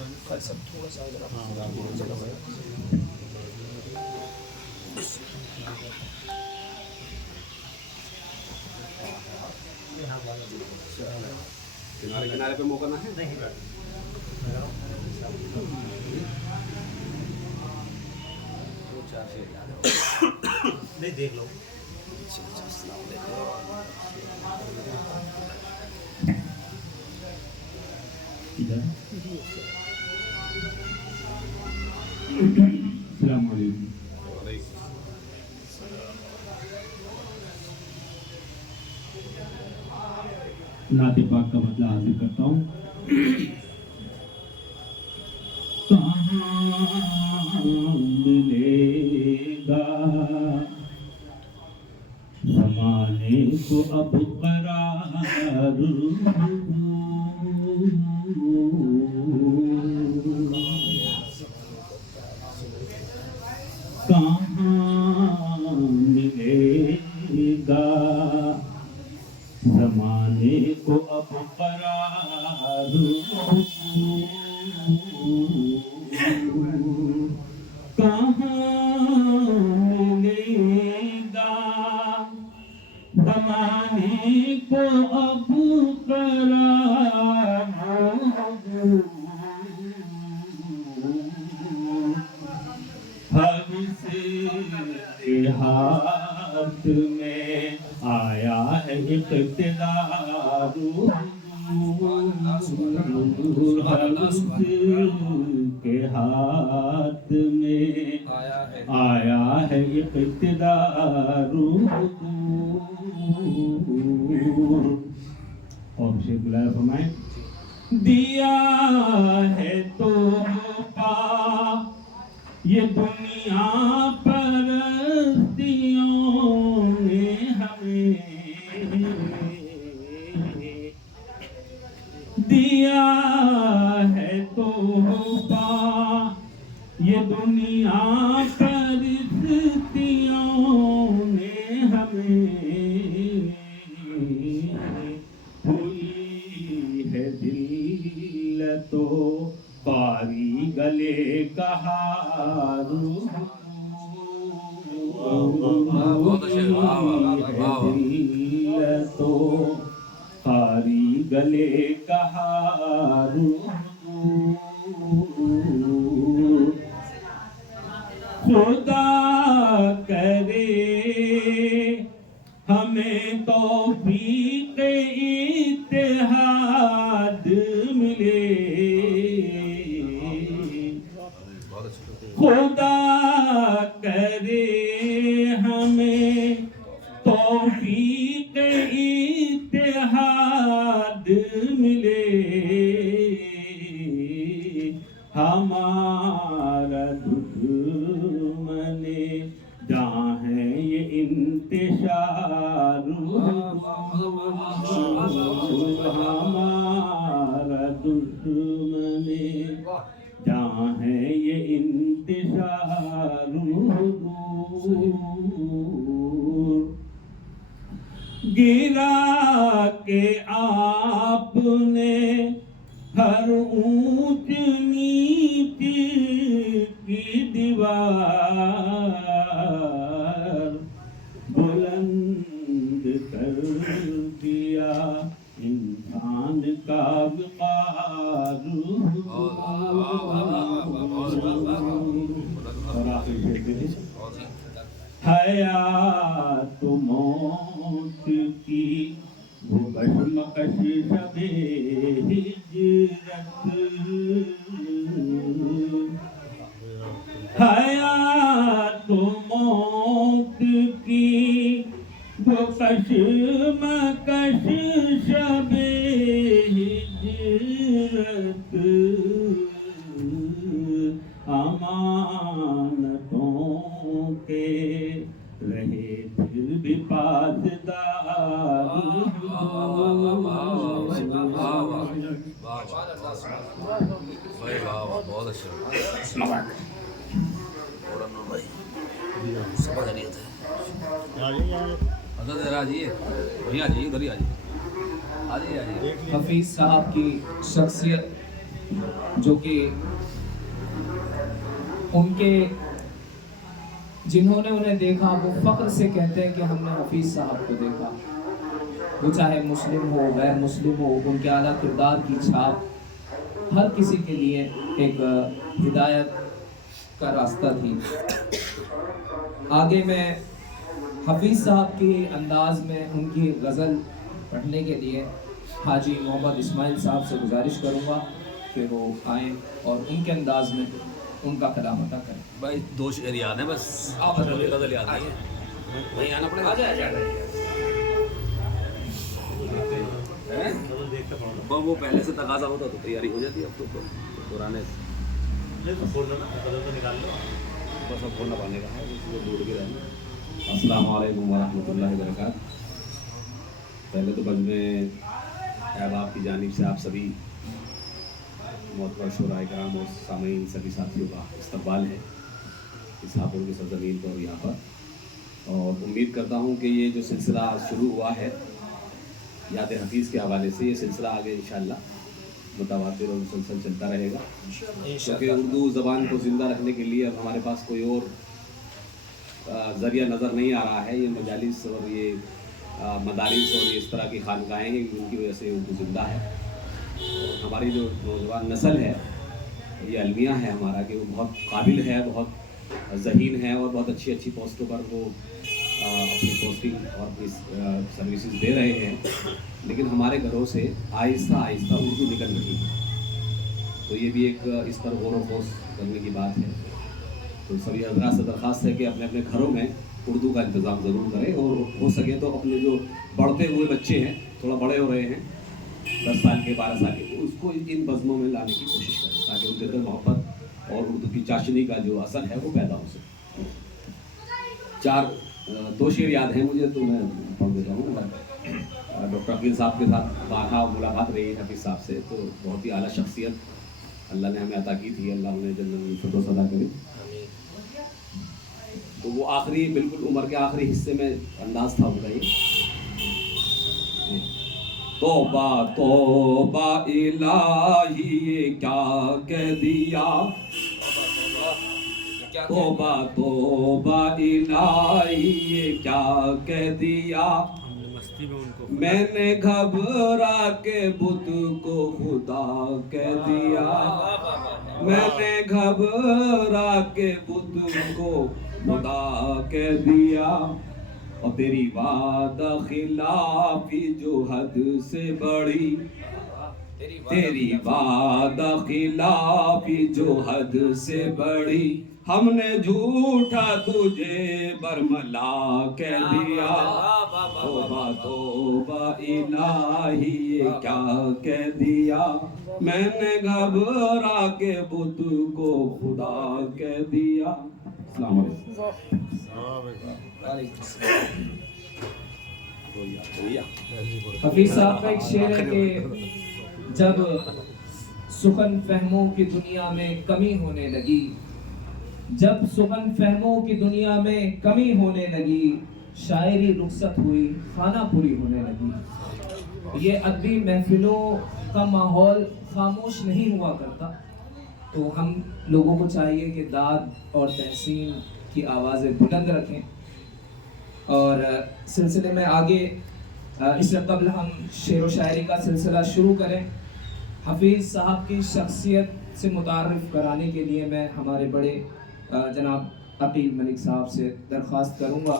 सब थोड़ा सा अगर आप जगह है किनारे किनारे पे मौका ना है नहीं देख लो अस्सलाम वालेकुम। नाते पाक का मतलब हासिल करता हूँ। कहाँ मिलेगा ज़माने को अब करार, कहाँ मिलेगा ज़माने को अब करार, कहाँ मिलेगा ज़माने को अब करार, हर से हाथ में आया है इक़्तिदार, के हाथ में आया है इक़्तिदार। और शेख गुलाब फरमाए, दिया है तो पा ये दुनिया परस्तियों ने हमें, दिया है तोहफा ये दुनिया परस्तियों ने हमें, हुई है दिल तो बारी गले का हार, दिल तो बारी गले का हार, खुदा करे हमें तौफीक इत्तेहाद मिले, खुदा करे हमें तौफीक इत्तेहाद मिले, हमारा दुश्मने जहाँ है ये इंतशार, हमारा दुश्मने जहाँ है ये इंतशार, गिरा के आपने हर ऊंच नीच की दीवार, बुलंद कर दिया इंसान का विकार। हयात मौत की वो कश्मकश शबे हिजरत, हयात मौत की वो कश्मकश शबे हिजरत, अमानतों के रहे फिर भी पासदार, बहुत अच्छा समझ रही थे भैया जी उधर ही आ जाइए। हफीज साहब की शख्सियत जो कि उनके जिन्होंने उन्हें देखा वो फ़ख्र से कहते हैं कि हमने हफीज़ साहब को देखा। वो चाहे मुस्लिम हो गैर मुस्लिम हो, उनके आला किरदार की छाप हर किसी के लिए एक हिदायत का रास्ता थी। आगे मैं हफीज़ साहब के अंदाज में उनकी गज़ल पढ़ने के लिए हाजी मोहम्मद इस्माइल साहब से गुजारिश करूँगा कि वो आएँ और उनके अंदाज में उनका कलाम अदा करें। भाई 2 शेर याद है बस, आप पूरी गजल याद नहीं है। वहीं आना पड़ेगा। हैं? देखते पड़ो वो पहले से तकाजा होता तो तैयारी हो जाती है। अब तो पुराने नहीं तो खोल लो ना, कलर तो निकाल लो। बस अब खोलना पाने का है, इसलिए दूर के रहना। अस्सलाम वालेकुम वरहमतुल्लाहि वबरकातुहू। पहले तो बजमे अहबाब की जानिब से आप सभी मोहतबर शुराए कराम और सामीन सभी साथियों का इस्तकबाल है इस हापुड़ की सरजमीन पर और यहाँ पर। और उम्मीद करता हूँ कि ये जो सिलसिला शुरू हुआ है याद हफीज़ के हवाले से, ये सिलसिला आगे इंशाअल्लाह मुतवातिर और मुसलसल चलता रहेगा, क्योंकि उर्दू ज़बान को ज़िंदा रखने के लिए अब हमारे पास कोई और ज़रिया नज़र नहीं आ रहा है। ये मजालिस और ये मदारिस और ये इस तरह की खानकाहें हैं, उनकी वजह से उर्दू ज़िंदा है। और हमारी जो नौजवान नस्ल है, ये अलमिया है हमारा, कि वो बहुत काबिल है, बहुत ज़हीन है और बहुत अच्छी अच्छी पोस्टों पर वो अपनी पोस्टिंग और अपनी सर्विसेज दे रहे हैं, लेकिन हमारे घरों से आहिस्ता आहिस्ता उर्दू निकल रही है। तो ये भी एक इस पर गौर व खोज करने की बात है। तो सभी हज़रात से दरख्वास्त है कि अपने अपने घरों में उर्दू का इंतज़ाम ज़रूर करें, और हो सके तो अपने जो बढ़ते हुए बच्चे हैं, थोड़ा बड़े हो रहे हैं 10 साल के 12 साल के, उसको इन बज़्मों में लाने की कोशिश करें ताकि उनके अंदर मोहब्बत और उर्दू की चाशनी का जो असर है वो पैदा हो सके। 2 शेर याद हैं मुझे, तो मैं पढ़ देता हूँ। डॉक्टर अकील साहब के साथ बारहा मुलाकात रही है हफीज़ साहब से, तो बहुत ही आला शख्सियत अल्लाह ने हमें अता की थी, अल्लाह उन्हें जन्नत फिरदौस अता करे। तो वो आखिरी बिल्कुल उम्र के आखिरी हिस्से में अंदाज था उनका ये। तौबा तौबा इलाही ये क्या कह दिया, तौबा तौबा इलाही ये क्या कह दिया, मैंने घबरा के बुत को खुदा कह दिया, मैंने घबरा के बुत को खुदा कह दिया, और तेरी वादा खिलाफी जो हद से बड़ी, तेरी वादा खिलाफी जो हद से बड़ी, हमने झूठा तुझे बरमला कह दिया, तौबा तौबा इलाही ये क्या कह दिया, मैंने घबरा के बुत को खुदा कह दिया। अस्सलाम वालेकुम। हफीज साहब का एक शेर है कि जब सुखन फहमों की दुनिया में कमी होने लगी, जब सुखन फहमों की दुनिया में कमी होने लगी, शायरी रुखसत हुई खाना पूरी होने लगी। ये अदबी महफिलों का माहौल खामोश नहीं हुआ करता, तो हम लोगों को चाहिए कि दाद और तहसीन की आवाज़ें बुलंद रखें। और सिलसिले में आगे इससे कबल हम शेर व शायरी का सिलसिला शुरू करें, हफीज़ साहब की शख्सियत से मुतारिफ़ कराने के लिए मैं हमारे बड़े जनाब अकील मलिक साहब से दरख्वास्त करूँगा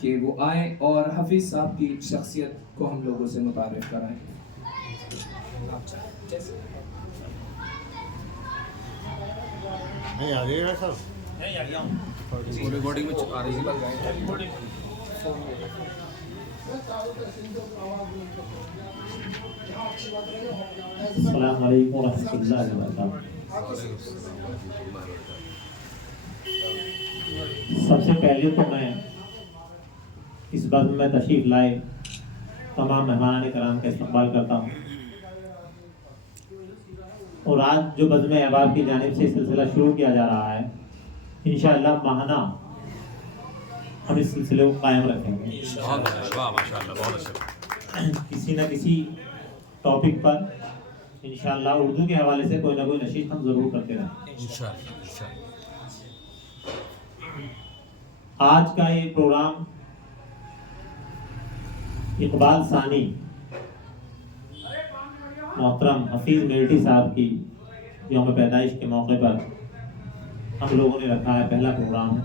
कि वो आएँ और हफीज़ साहब की शख्सियत को हम लोगों से मुतारिफ़ कराएँ। नहीं आ गया सर, नहीं आ गया हूँ रिकॉर्डिंग में आ रही है। अस्सलाम वालेकुम रहमतुल्लाहि व बरकातहू। सबसे पहले तो मैं इस बज़्म में तशरीफ़ लाए तमाम मेहमान कराम का इस्तकबाल करता हूँ। और आज जो बज़्म अहबाब की जानिब से सिलसिला शुरू किया जा रहा है, इंशाअल्लाह माहना हम इस सिलसिले को कायम रखेंगे। वाह माशाअल्लाह, बहुत अच्छा। किसी न किसी टॉपिक पर इंशाअल्लाह उर्दू के हवाले से कोई ना कोई नशीद हम जरूर करते रहें। इंशाअल्लाह। आज का ये प्रोग्राम इकबाल सानी मोहतरम हफीज मेरठी साहब की यौम पैदाइश के मौके पर हम लोगों ने रखा है, पहला प्रोग्राम है।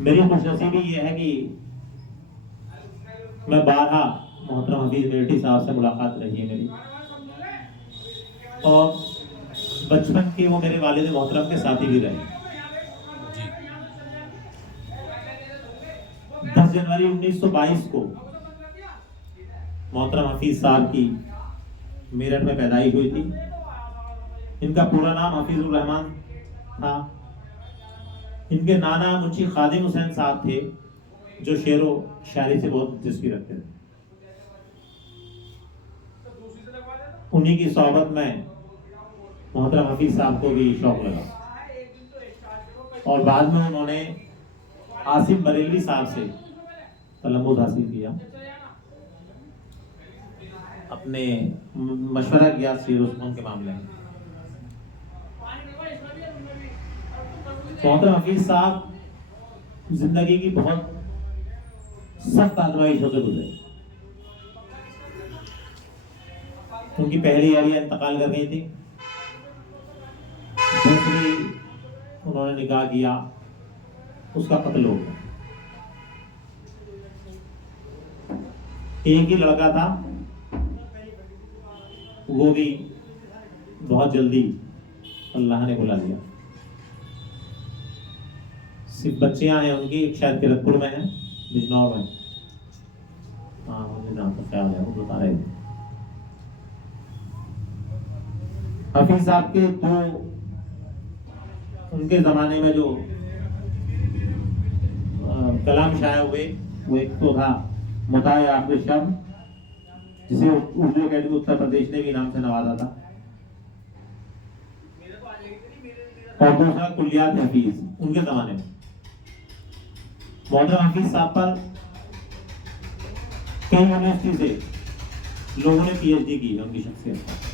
मेरी खुशनसीबी ये है कि मैं 12 मोहतरम हफीज मेरठी साहब से मुलाकात रही है मेरी, और बचपन के वो मेरे वालिद मोहतरम के साथी भी रहे। 10 जनवरी 1922 को मोहतरम हफीज साहब की मेरठ में पैदाइश हुई थी। इनका पूरा नाम हफीजुर रहमान था। इनके नाना मुंशी खादिम हुसैन साहब थे, जो शेरो शायरी से बहुत दिलचस्पी रखते थे। उन्हीं की सोहबत में मोहतरम हफीज साहब को भी शौक लगा, और बाद में उन्होंने आसिफ बरेलवी साहब से तलम्मुज़ हासिल किया, अपने मशवरा किया शेर उस्मान के मामले में। मोहतरम हफीज साहब जिंदगी की बहुत सख्त आजमाइशों से गुजरे। उनकी पहली अहलिया इंतकाल कर गई थी, दूसरी उन्होंने निकाह किया, उसका कत्ल हो गया। एक ही लड़का था, वो भी बहुत जल्दी अल्लाह ने बुला लिया। सिर्फ बच्चियां हैं उनकी, एक शायद किरतपुर में है, बिजनौर में। हाँ, मुझे नाम तो ख्याल है, वो बता रहे थे। हफीज साहब के दो उनके जमाने में जो कलाम शाया हुए, वो एक तो था मुताए आखिर शब, जिसे उर्दू अकेडमी उत्तर प्रदेश ने भी इनाम से नवाजा था, और दूसरा कुलियात हफीज उनके जमाने में। मोहतरम हफीज साहब पर कई यूनिवर्सिटी से लोगों ने पीएचडी की है उनकी शख्सियत पर।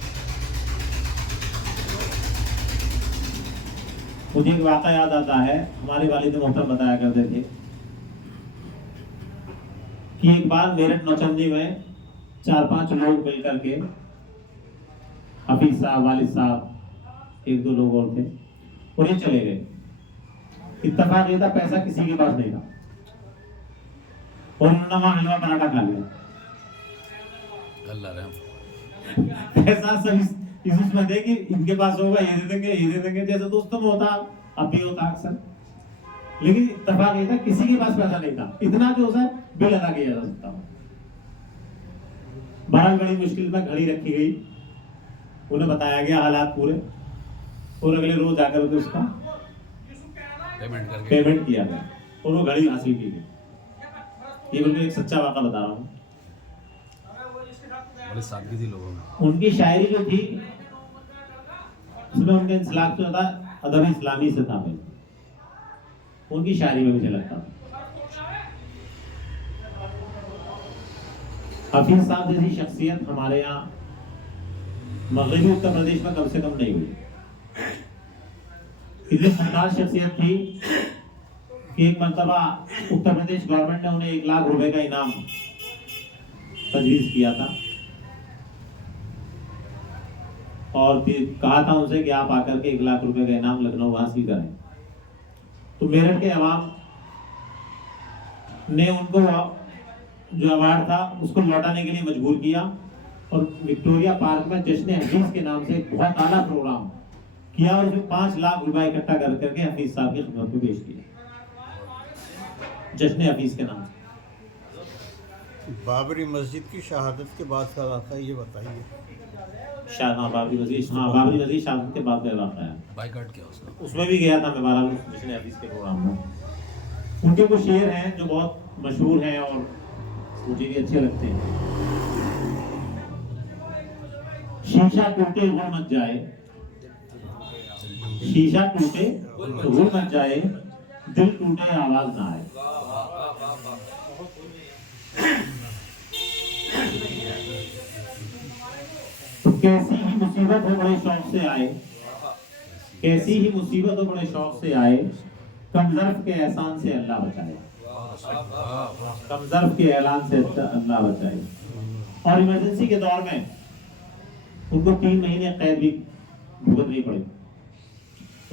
मुझे एक वाक़ा याद आता है, हमारे वालिद मोहतरम बताया करते थे कि एक बार मेरठ नौचंदी में 4-5 लोग मिलकर के, हफीज साहब, वालिद साहब, 1-2 लोग और थे, और ये चले गए। इत्तेफाक ये था, पैसा किसी के पास नहीं था, और उन्होंने वहां हलवा पराठा खा लिया। अल्लाह रहम। पैसा सब इस उसमें दे कि इनके पास होगा, ये दे देंगे, ये दे देंगे, जैसे दोस्तों में होता, अब भी होता अक्सर। लेकिन इत्तेफाक ये था, किसी के पास पैसा नहीं था, इतना जो है बिल अदा किया जा सकता। बहरहाल बड़ी मुश्किल में घड़ी रखी गई, उन्हें बताया गया हालात पूरे, और अगले रोज आकर के उसका पेमेंट किया गया, और वो घड़ी हासिल की गई। ये बिल्कुल एक सच्चा वाक़ा बता रहा हूँ। बड़ी सादगी थी लोगों में। उनकी शायरी जो थी, उसमें उनका इंसलाक जो था अदब इस्लामी से था, उनकी शायरी में मुझे लगता था। हफीज साहब जैसी शख्सियत हमारे यहाँ मगरबी उत्तर प्रदेश में कम से कम नहीं हुई। इतनी शानदार शख्सियत थी कि एक मरतबा उत्तर प्रदेश गवर्नमेंट ने उन्हें 1 लाख रुपए का इनाम तजवीज़ किया था, और फिर कहा था उनसे कि आप आकर के 1 लाख रुपए का इनाम लखनऊ हासिल करें। तो मेरठ के अवाम ने उनको जो अवार्ड था उसको लौटाने के लिए मजबूर किया, और विक्टोरिया पार्क में जश्न हफीज के नाम से एक बहुत आला प्रोग्राम किया, और उसमें 5 लाख रुपए इकट्ठा कर करके हफीज साहब की खिदमत में पेश किया, जश्न हफीज के नाम से। बाबरी मस्जिद की शहादत के बाद का वाक़ा ये बताइए। बाबरी मस्जिद शहादत के बाद का वाक़ा है, बाइकआउट किया उसका, उसमें भी गया था मैं, बहरहाल जश्न हफीज के प्रोग्राम में। उनके कुछ शेर हैं जो बहुत मशहूर हैं और मुझे भी अच्छे लगते हैं। शीशा टूटे गुल मच जाए, शीशा टूटे गुल मच जाए, दिल टूटे आवाज ना आए। कैसी ही मुसीबत हो बड़े शौक से आए, कैसी ही मुसीबत हो बड़े शौक से आए, कमजर्फ के एहसान से अल्लाह बचाए, कमजर्फ के ऐलान से अल्लाह बचाए। और इमरजेंसी के दौर में उनको 3 महीने कैद भी भुगतनी पड़ी।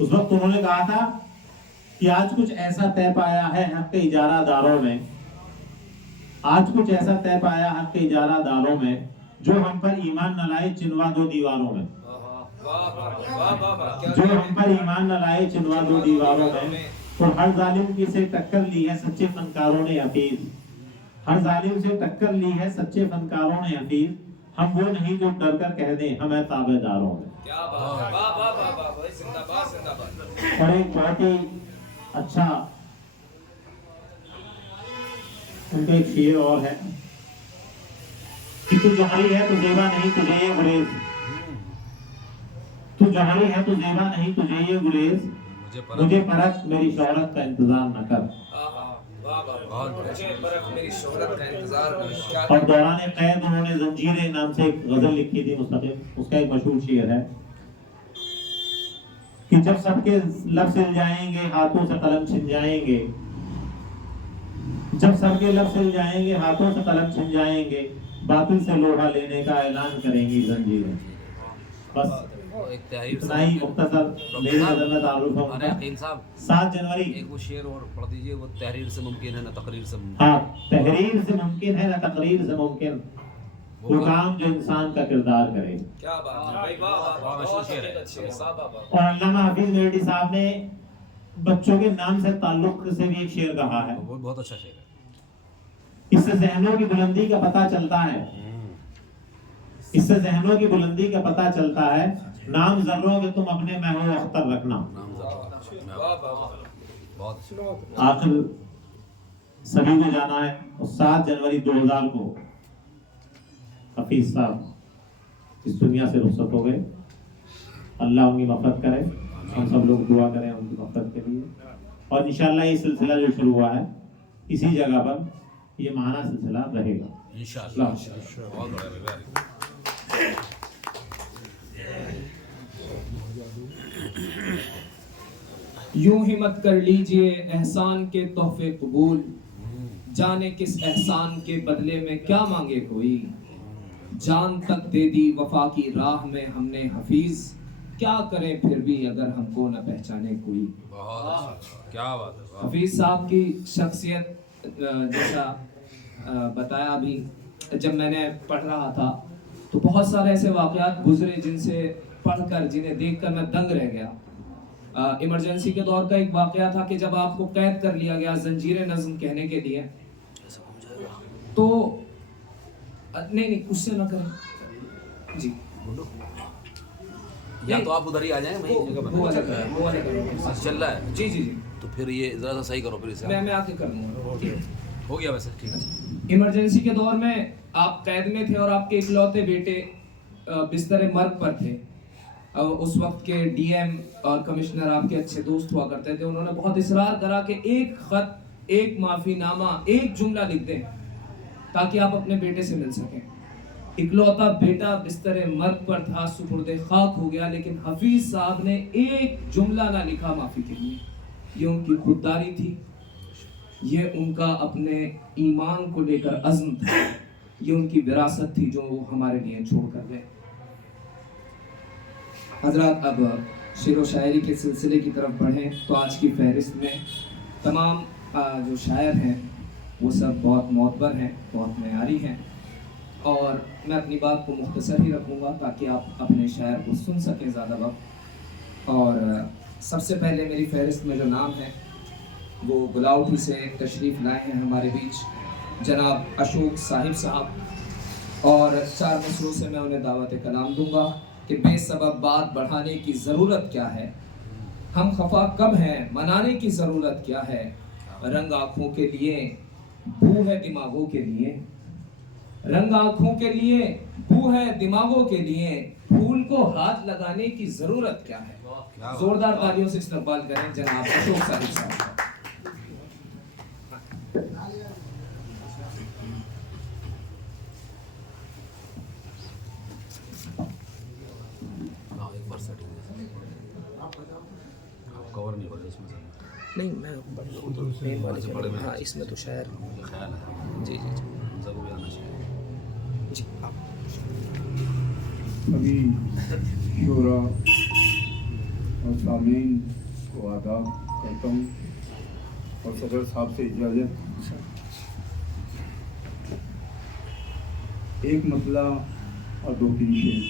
उस वक्त उन्होंने कहा था कि आज कुछ ऐसा तय पाया है हक इजारा दारों में, आज कुछ ऐसा तय पाया हक इजारा दारों में, जो हम पर ईमान न लाए चिनवा दो दीवारों में, जो हम पर ईमान न लाए चिनवा दो दीवारों में। और हर जालिम की से टक्कर ली है सच्चे फनकारों ने हफीज, हर जालिम से टक्कर ली है सच्चे फनकारों ने हफीज, हम वो नहीं जो डर कर कह दें हमें ताबेदारों में। और एक बहुत ही अच्छा उनका एक शेर और है कि तू जहरी है तो जेबा नहीं तुझे ये गुरेज, तू जहरी है तो जेबा नहीं तुझे ये गुरेज, मुझे परख मेरी शोहरत का इंतजार न कर। और दौरान कैद उन्होंने जंजीरें नाम से एक गजल लिखी थी मुस्तकिल, उसका एक मशहूर शेर है कि जब सबके लब सिल जाएंगे हाथों से कलम छिन जाएंगे, जब सबके लब सिल जाएंगे हाथों से कलम छिन जाएंगे, बातिल से लोहा लेने का ऐलान करेंगी जंजीरें। बस एक तहरीर इतना ही मुख्तसर मेरी नजर में तारुफ है अरे उनका। अकील साहब 7 जनवरी एक वो शेर और पढ़ दीजिए, वो तहरीर से मुमकिन है ना तकरीर से मुमकिन। हाँ, तहरीर से मुमकिन है ना तकरीर से मुमकिन, वो काम जो इंसान का किरदार करे। क्या बात है भाई, वाह वाह वाह, बहुत अच्छे, वाह वाह वाह। और अल्लामा हाफिज मेहदी साहब ने बच्चों के नाम से ताल्लुक से भी एक शेर कहा है, वो बहुत अच्छा शेर है। इससे जहनों की बुलंदी का पता चलता है, इससे जहनों की बुलंदी का पता चलता है, नाम जर्रों के तुम अपने महबूब अख्तर रखना। बहुत अच्छा। आखिर सभी को जाना है और 7 जनवरी 2000 को हफीज साहब इस दुनिया से रुखसत हो गए। अल्लाह उनकी मफ़रत करे, हम सब लोग दुआ करें उनकी मफ़रत के लिए। और इंशाअल्लाह ये सिलसिला जो शुरू हुआ है इसी जगह पर ये महाना सिलसिला रहेगा इंशाअल्लाह। बहुत बड़ा यूं ही मत कर लीजिए एहसान के तोहफे कबूल, जाने किस एहसान के बदले में क्या मांगे कोई, जान तक दे दी वफा की राह में हमने हफीज, क्या करें फिर भी अगर हमको न पहचाने कोई। बहुत अच्छा, क्या बात है, वाह। हफीज साहब की शख्सियत जैसा बताया अभी, जब मैंने पढ़ रहा था तो बहुत सारे ऐसे वाक़यात गुजरे जिनसे पढ़कर, जिन्हें देखकर मैं दंग रह गया। इमरजेंसी के दौर का एक वाक़या था कि जब आपको कैद कर लिया गया जंजीर नज़्म कहने के लिए, तो नहीं उससे ना करें जी, या तो आप उधर ही आ जाएं, वहीं जगह वो बना अलग है, वो अलग है। चल रहा है। जी जी जी, तो फिर ये जरा सा सही करो फिर इसे। मैं आके कर लूँगा। हो गया वैसे, ठीक है। इमरजेंसी के दौर में आप कैद में थे और आपके इकलौते बेटे बिस्तर मर्ग पर थे। उस वक्त के डीएम और कमिश्नर आपके अच्छे दोस्त हुआ करते थे। उन्होंने बहुत इसरार करा कि एक खत, एक माफीनामा, एक जुमला लिख दें ताकि आप अपने बेटे से मिल सकें। इकलौता बेटा बिस्तर मर्ग पर था, सुपुर्दे खाक हो गया, लेकिन हफीज साहब ने एक जुमला ना लिखा माफी के लिए। ये उनकी खुददारी थी, ये उनका अपने ईमान को लेकर अज़्म था, ये उनकी विरासत थी जो वो हमारे लिए छोड़ कर गए। हजरत अब शेर व शायरी के सिलसिले की तरफ बढ़ें तो आज की फहरिस्त में तमाम जो शायर हैं वो सब बहुत मोतबर हैं, बहुत मयारी हैं, और मैं अपनी बात को मुख्तसर ही रखूँगा ताकि आप अपने शायर को सुन सकें ज़्यादा वक्त। और सबसे पहले मेरी फहरिस्त में जो नाम है वो गुलाउटी से तशरीफ़ लाए हैं हमारे बीच जनाब अशोक साहिब साहब, और 4 मिसरों से मैं उन्हें दावत कलाम दूंगा कि बेसबब बात बढ़ाने की ज़रूरत क्या है, हम खफा कब हैं, मनाने की ज़रूरत क्या है, रंग आँखों के लिए बू है दिमागों के लिए, रंग आँखों के लिए बू है दिमागों के लिए, फूल को हाथ लगाने की ज़रूरत क्या है। जोरदार तालियों से इस्तकबाल करें जनाब अशोक साहिब साहब। कवर नहीं हो रहा इसमें से नहीं मैं मेन वाले के लिए, हाँ इसमें तो शायर ख्याल है जी जी जी हमजा को भी आना चाहिए। जी आप सभी शोरा और सामीन को आदाब करता हूँ और सदर साहब से इजाज़त। एक मसला और 2-3 शेर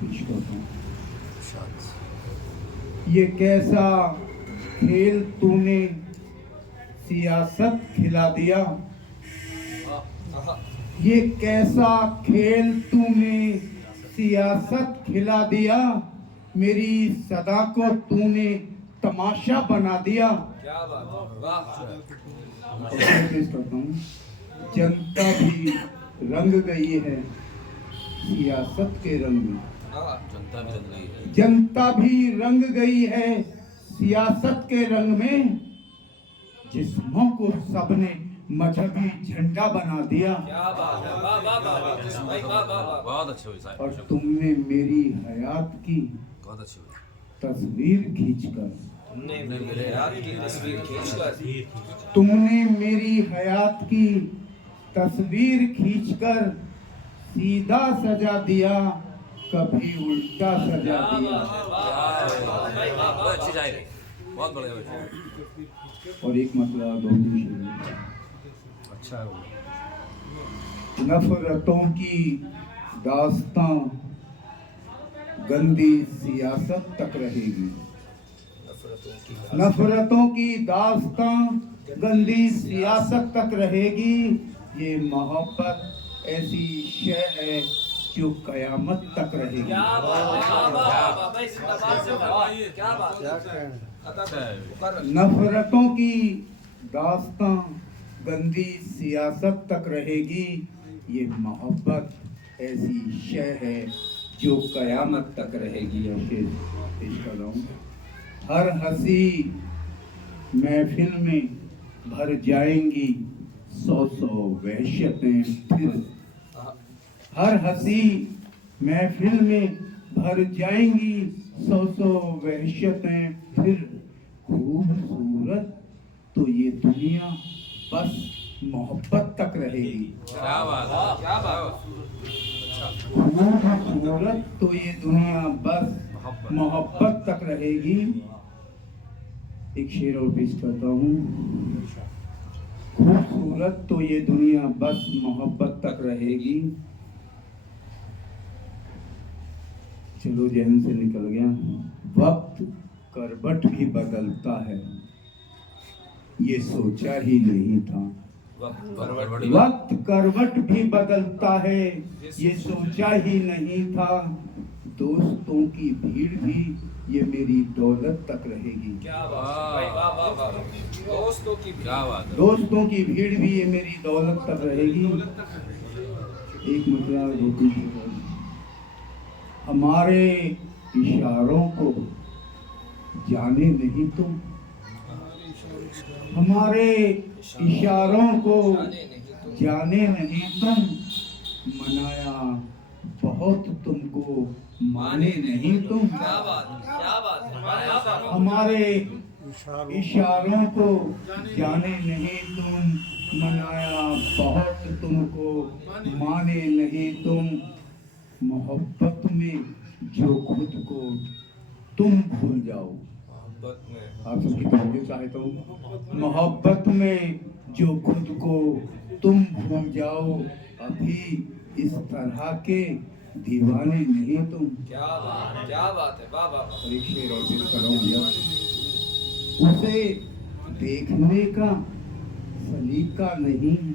पेश करता हूँ। ये कैसा खेल तूने सियासत खिला दिया, ये कैसा खेल तूने सियासत खिला दिया, मेरी सदा को तूने तमाशा बना दिया। क्या बात वाह पेश करता हूँ। जनता भी रंग गई है सियासत के रंग में, जनता भी रंग गई है। जनता भी रंग गई है सियासत के रंग में, जिस्मों को सबने मजहबी झंडा बना दिया। क्या बात है वाह वाह वाह भाई वाह वाह वाह बहुत अच्छे हुए साहब, और तुमने मेरी हयात की बहुत अच्छे हुए। तस्वीर खींचकर, तुमने मेरे यार की तस्वीर खींचकर, तुमने मेरी हयात की तस्वीर खींचकर सीधा सजा दिया, कभी उल्टा सजा दिया। बहुत अच्छी शायरी, बहुत बढ़िया शायरी। और एक मतलब 2-3 शेर। अच्छा है वो। नफरतों की दास्तां गंदी सियासत तक रहेगी, नफरतों की दास्तां गंदी सियासत तक रहेगी। ये मोहब्बत ऐसी शय है जो कयामत तक रहेगी। क्या बात है वाह वाह वाह भाई जिंदाबाद जिंदाबाद क्या बात क्या है कहना अच्छा है। नफरतों की दास्तां गंदी सियासत तक रहेगी, ये मोहब्बत ऐसी शय है जो कयामत तक रहेगी। और शेर पेश कर रहा हूँ। हर हंसी महफिल में भर जाएंगी 100 वहशतें फिर, हर हंसी महफिल में भर जाएंगी 100 वहशतें फिर, खूबसूरत तो ये दुनिया बस मोहब्बत तक रहेगी। क्या बात है, क्या बात खूबसूरत तो ये दुनिया बस मोहब्बत तक रहेगी। एक शेर और पेश करता हूँ। खूबसूरत तो ये दुनिया बस मोहब्बत तक रहेगी। चलो जहन से निकल गया। वक्त करवट भी बदलता है, ये सोचा ही नहीं था। वक्त करवट भी बदलता है, ये सोचा ही नहीं था। दोस्तों की भीड़ भी ये मेरी दौलत तक रहेगी। क्या बात है भाई वाह वाह वाह दोस्तों की क्या बात है। दोस्तों की भीड़ भी ये मेरी दौलत तक रहेगी। एक मुद्रा रोटी हमारे इशारों को जाने नहीं तुम, हमारे इशारों को जाने नहीं तुम, मनाया बहुत तुमको माने नहीं तुम। क्या बात है वाह वाह वाह हमारे इशारों इशारों को जाने नहीं तुम, मनाया बहुत तुमको माने नहीं तुम। मोहब्बत में जो खुद को तुम भूल जाओ, आप सबकी तवज्जो चाहता हूँ। मोहब्बत में जो खुद को तुम भूल जाओ, अभी इस तरह के दीवाने नहीं तुम। क्या बात है वाह वाह वाह और एक शेर और पेश कर रहा हूँ भैया। उसे देखने का सलीका नहीं है,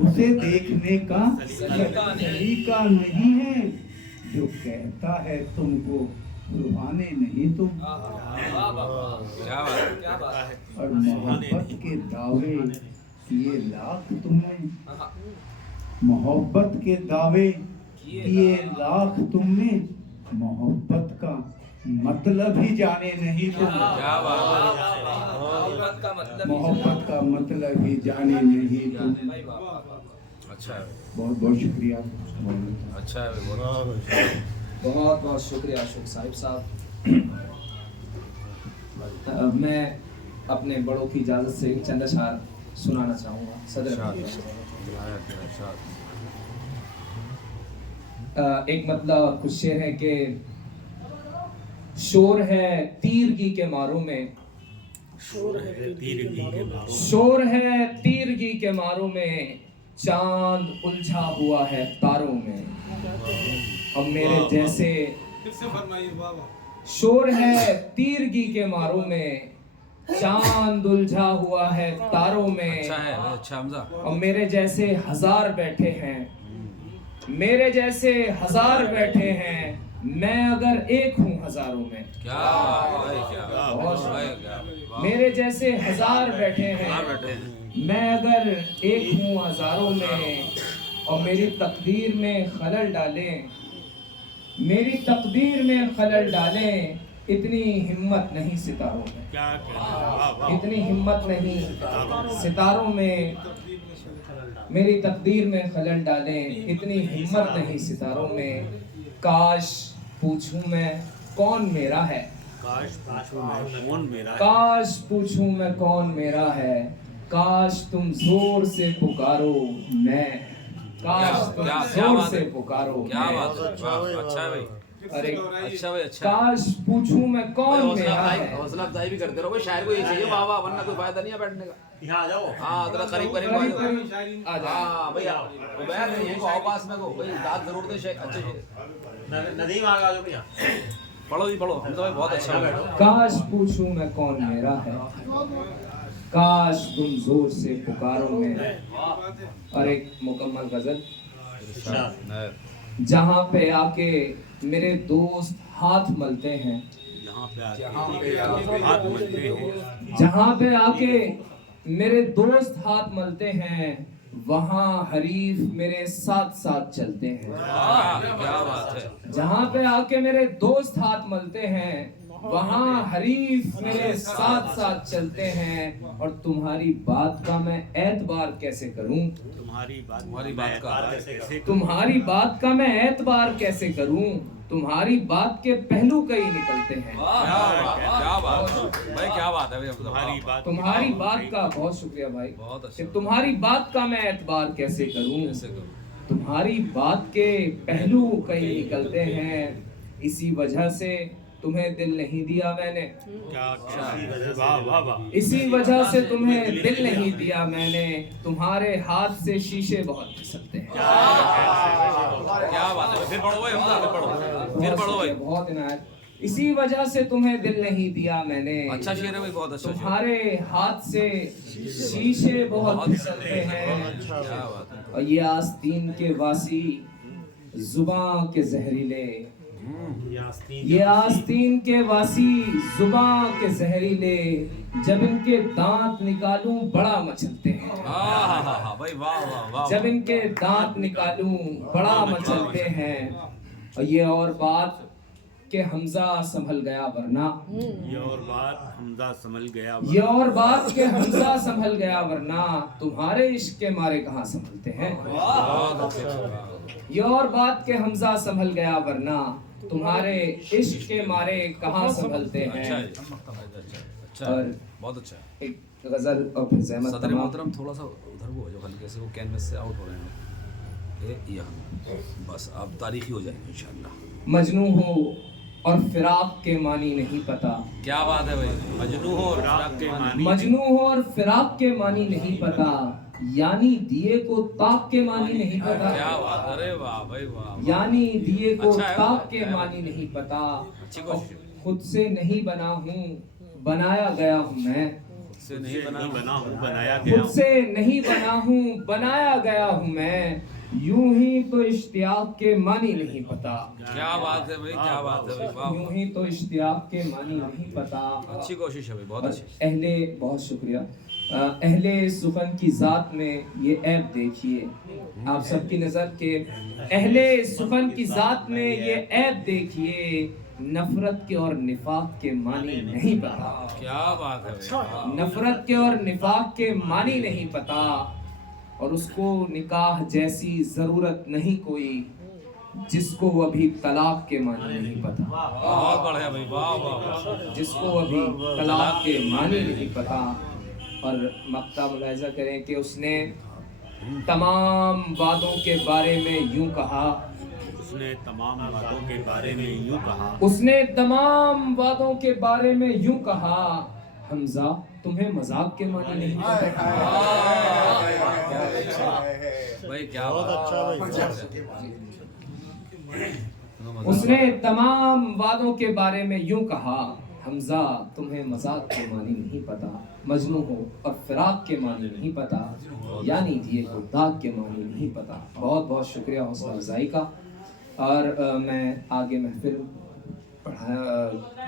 उसे देखने का सलीका नहीं है, जो कहता है तुमको सुभाने नहीं तुम। वाह वाह वाह क्या बात है। क्या बात है और मोहब्बत के दावे किए लाख तुमने, मोहब्बत के दावे किए लाख तुमने, मोहब्बत का मतलब ही जाने नहीं तुम। क्या बात है। मोहब्बत का मतलब मोहब्बत का मतलब ही जाने नहीं तुम। भाई वाह वाह वाह अच्छा है, बहुत बहुत शुक्रिया। अच्छा है। बहुत बहुत बहुत शुक्रिया अशोक साहिब साहब। मैं अपने बड़ों की इजाज़त से चंद अशआर सुनाना चाहूँगा। सदर एक मतलब और कुछ शेर है कि शोर है तीरगी के मारों में, शोर है तीरगी के मारों में, चांद उलझा हुआ है तारों में। अब मेरे जैसे शोर है तीरगी के मारों में, चांद उलझा हुआ है तारों में। अच्छा है भाई, अच्छा हमजा। और मेरे जैसे हजार बैठे हैं, मेरे जैसे हजार बैठे हैं, मैं अगर एक हूँ हजारों में। क्या बात भाई, क्या बहुत भाई, क्या वाह। मेरे जैसे हजार बैठे बाहर हैं, बैठे हैं। मैं अगर एक हूँ हजारों में। और मेरी तकदीर में खलल डालें, मेरी तकदीर में खलल डालें, इतनी हिम्मत नहीं सितारों में, इतनी हिम्मत नहीं सितारों में। मेरी तकदीर में खलल डालें, इतनी हिम्मत नहीं सितारों में। काश पूछूं मैं कौन मेरा है, काश पूछूं मैं कौन मेरा है। काश तुम जोर से पुकारो मैं, काश तुम जोर से पुकारो क्या मैं। बात है, वाह, अच्छा है भाई, अरे अच्छा भाई, अच्छा। काश पूछूं मैं कौन मेरा है। हौसला अफजाई भी करते रहो भाई, शायर को ये चाहिए वाह वाह, वरना कोई फायदा नहीं है बैठने का। यहाँ आ जाओ। हाँ जरा करीब करीब करीब आ करीब जाओ। आ जाओ। हाँ भैया, वो बैठ नहीं है, आओ पास में को भाई, दाद जरूर दे शेख, अच्छे शेख। नदीम आ जाओ भैया। पढ़ो जी पढ़ो, हम तो भाई बहुत अच्छा बैठो। काश पूछूं मैं कौन मेरा है, काश तुम जोर से पुकारो मैं। और एक मुकम्मल गजल। जहाँ पे आके मेरे दोस्त हाथ मलते हैं, जहाँ पे आके मेरे दोस्त हाथ मलते हैं, वहाँ हरीफ मेरे साथ साथ चलते हैं। क्या बात है। जहाँ पे आके मेरे दोस्त हाथ मलते हैं, वहाँ हरीफ मेरे साथ साथ चलते हैं। और तुम्हारी बात का मैं एतबार कैसे करूं, तुम्हारी बात का तुम्हारी बात का मैं एतबार कैसे करूं। तुम्हारी बात के पहलू कई निकलते हैं। क्या बात भाई, क्या बात है भाई, तुम्हारी बात का बहुत शुक्रिया भाई। बहुत अच्छा। कि तुम्हारी बात का मैं एतबार कैसे करूं, कैसे करूं? तुम्हारी बात के पहलू कई निकलते हैं। इसी वजह से तुम्हें दिल नहीं दिया मैंने, इसी वजह से तुम्हें दिल नहीं दिया मैंने। तुम्हारे हाथ से शीशे बहुत फिसलते हैं। क्या बात है, फिर पढ़ो भाई, हमजा फिर पढ़ो, फिर पढ़ो भाई। बहुत इनायत। इसी वजह से तुम्हें दिल नहीं दिया मैंने। अच्छा शेर है भाई, बहुत अच्छा शेर। तुम्हारे हाथ से शीशे बहुत फिसलते हैं। क्या बात है। और ये आस्तीन के वासी जुबां के जहरीले, ये आस्तीन के वासी जुबां के जहरीले, जब इनके दांत निकालूं बड़ा मचलते हैं। भाई वाह वाह वाह। जब इनके दांत निकालूं बड़ा मचलते हैं। और ये और बात के हमजा संभल गया वरना, ये और बात हमजा संभल गया, ये और बात के हमजा संभल गया वरना, तुम्हारे इश्क के मारे कहाँ संभलते हैं। ये और बात के हमजा संभल गया वरना, तुम्हारे इश्क के मारे कहाँ संभलते हैं। अच्छा और बहुत अच्छा है। एक गजल और फिर ज़हमत सदर तमाम। मोहतरम थोड़ा सा उधर को हो जाओ, हल्के से वो कैनवस से आउट हो रहे हैं ये यहाँ, बस आप तारीखी हो जाएंगे इंशाल्लाह। मजनू हो और फिराक के मानी नहीं पता, क्या बात है भाई, मजनू हो और फिराक के मानी। मजनू हो और फिराक के मानी नहीं पता, यानी दिए को ताक के मानी नहीं पता। क्या बात, अरे वाह भाई वाह। यानी दिए को अच्छा है, ताक के अच्छा है। मानी नहीं पता। अच्छी कोशिश। खुद से नहीं बना हूँ बनाया गया हूँ मैं, से नहीं बना हूँ बनाया गया खुद से नहीं बना हूँ बनाया गया हूँ मैं। यूं ही तो इश्तियाक के मानी नहीं पता, क्या बात है भाई, क्या बात है भाई, वाह। यूं ही तो इश्तियाक के मानी नहीं पता। अच्छी कोशिश है भाई, बहुत और अच्छी। अहले बहुत शुक्रिया। अहले सुखन की जात में ये ऐब देखिए, आप सबकी नजर के अहले सुखन की जात में ये ऐब देखिए, नफरत के और निफाक के मानी नहीं पता। क्या बात है भाई, वाह। नफरत के और निफाक के मानी नहीं पता। और उसको निकाह जैसी जरूरत नहीं कोई, जिसको अभी तलाक के मानी नहीं पता, बहुत बढ़िया भाई, वाह वाह वाह। जिसको अभी तलाक के मानी नहीं पता। और मक्ता मुलाहिजा करें कि उसने तमाम वादों के बारे में यूं कहा, उसने तमाम बातों के बारे में यूं कहा, उसने तमाम वादों के बारे में यूं कहा, हमजा तुम्हें मजाक के मानी नहीं पता। भाई क्या बात। उसने तमाम वादों के बारे में यूं कहा, हमजा तुम्हें मजाक के मानी नहीं पता, मजनू हो और फिराक के मानी नहीं पता, यानी दिए को दाग के मानी नहीं पता। बहुत बहुत शुक्रिया हौसला अफजाई का। और मैं आगे महफिल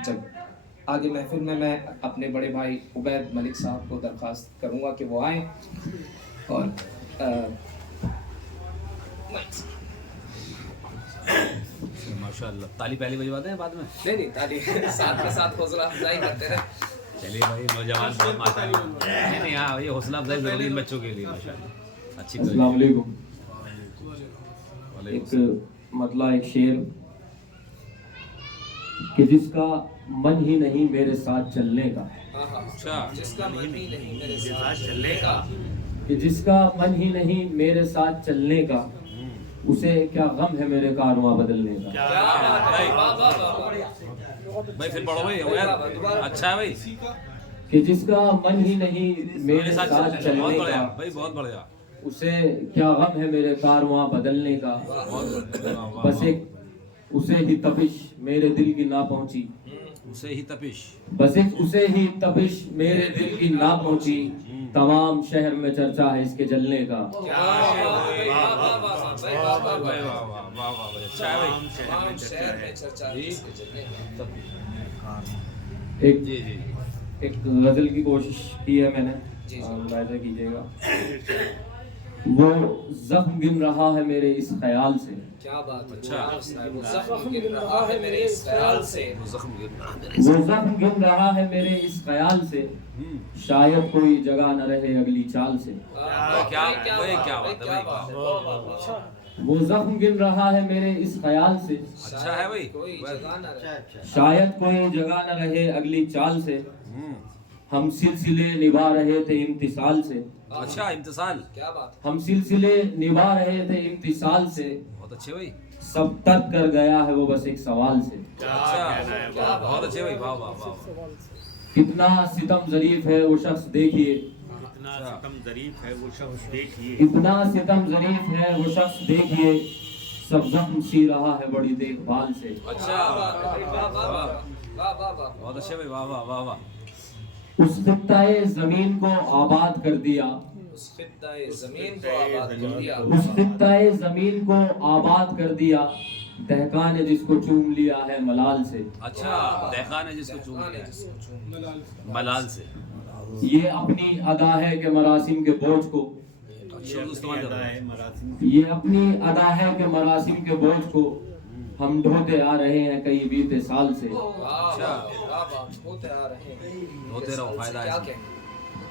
जब आगे महफिल में मैं अपने बड़े भाई उबैद मलिक साहब को दरख्वास्त करूंगा कि वो आए और माशाल्लाह। ताली पहले बजवाते हैं बाद में? नहीं ताली साथ के साथ हौसला अफजाई करते रहे। चलिए भाई, नौजवान बहुत माशाल्लाह। नहीं हाँ, ये हौसला अफजाई जरूरी है बच्चों के लिए माशाल्लाह। अच्छी अस्सलाम वालेकुम। एक मतलब एक शेर कि जिसका मन ही नहीं मेरे साथ चलने का, अच्छा, जिसका मन ही नहीं मेरे साथ चलने का, कि जिसका मन ही नहीं मेरे साथ चलने का, उसे क्या गम है मेरे कारवां बदलने का। क्या बात है भाई, फिर पढ़ो भाई यार। अच्छा है भाई, कि जिसका मन ही नहीं मेरे साथ बहुत चलने बढ़िया का, भाई, बहुत बढ़िया। उसे क्या गम है मेरे कारवां बदलने का। बस एक उसे ही तपिश मेरे दिल की ना पहुंची, उसे ही तपिश, बस एक उसे ही तपिश मेरे दिल की ना पहुंची, तमाम शहर में चर्चा है इसके जलने का। एक जी जी, एक गजल की कोशिश की है मैंने, मुलाहिजा कीजिएगा। वो जख्म गिन रहा है मेरे इस ख्याल से, क्या बात है। अच्छा। वो जख्म गिन रहा है मेरे इस ख्याल से, वो जख्म गिन रहा है मेरे इस ख्याल से, शायद कोई जगह न रहे अगली चाल से। क्या भाई, क्या बात है भाई, वो जख्म गिन रहा है मेरे इस ख्याल से, अच्छा है भाई। कोई जगह न रहे। शायद कोई जगह न रहे अगली चाल से, हम सिलसिले निभा रहे थे इम्तिसाल से। अच्छा, इम्तिसाल, क्या बात हम सिलसिले निभा रहे थे इम्तिसाल से, बहुत अच्छे भाई। सब तक कर गया है वो बस एक सवाल से। अच्छा, बहुत अच्छे भाई, वाह वाह वाह। कितना सितम जरीफ है वो शख्स देखिए, इतना सितम जरीफ है वो शख्स देखिए, इतना सितम जरीफ है वो शख्स देखिए, सब जख्म सी रहा है बड़ी देखभाल से। अच्छा, वाह। बहुत अच्छे भाई, वाह वाह वाह वाह। उस खित्ताए जमीन को आबाद कर दिया, उस खित्ताए जमीन को आबाद कर दिया, उस खित्ताए जमीन को आबाद कर दिया, दहका ने जिसको चूम लिया है मलाल से। अच्छा, दहका ने जिसको चूम लिया मलाल से। ये अपनी अदा है कि मरासिम के बोझ को, इस्तेमाल कर रहा है मरासिम, ये अपनी अदा है कि मरासिम के बोझ को हम ढोते आ रहे हैं कई बीते साल से। होते आ रहे हैं, होते रहो, फायदा है क्या इसमें। कहें।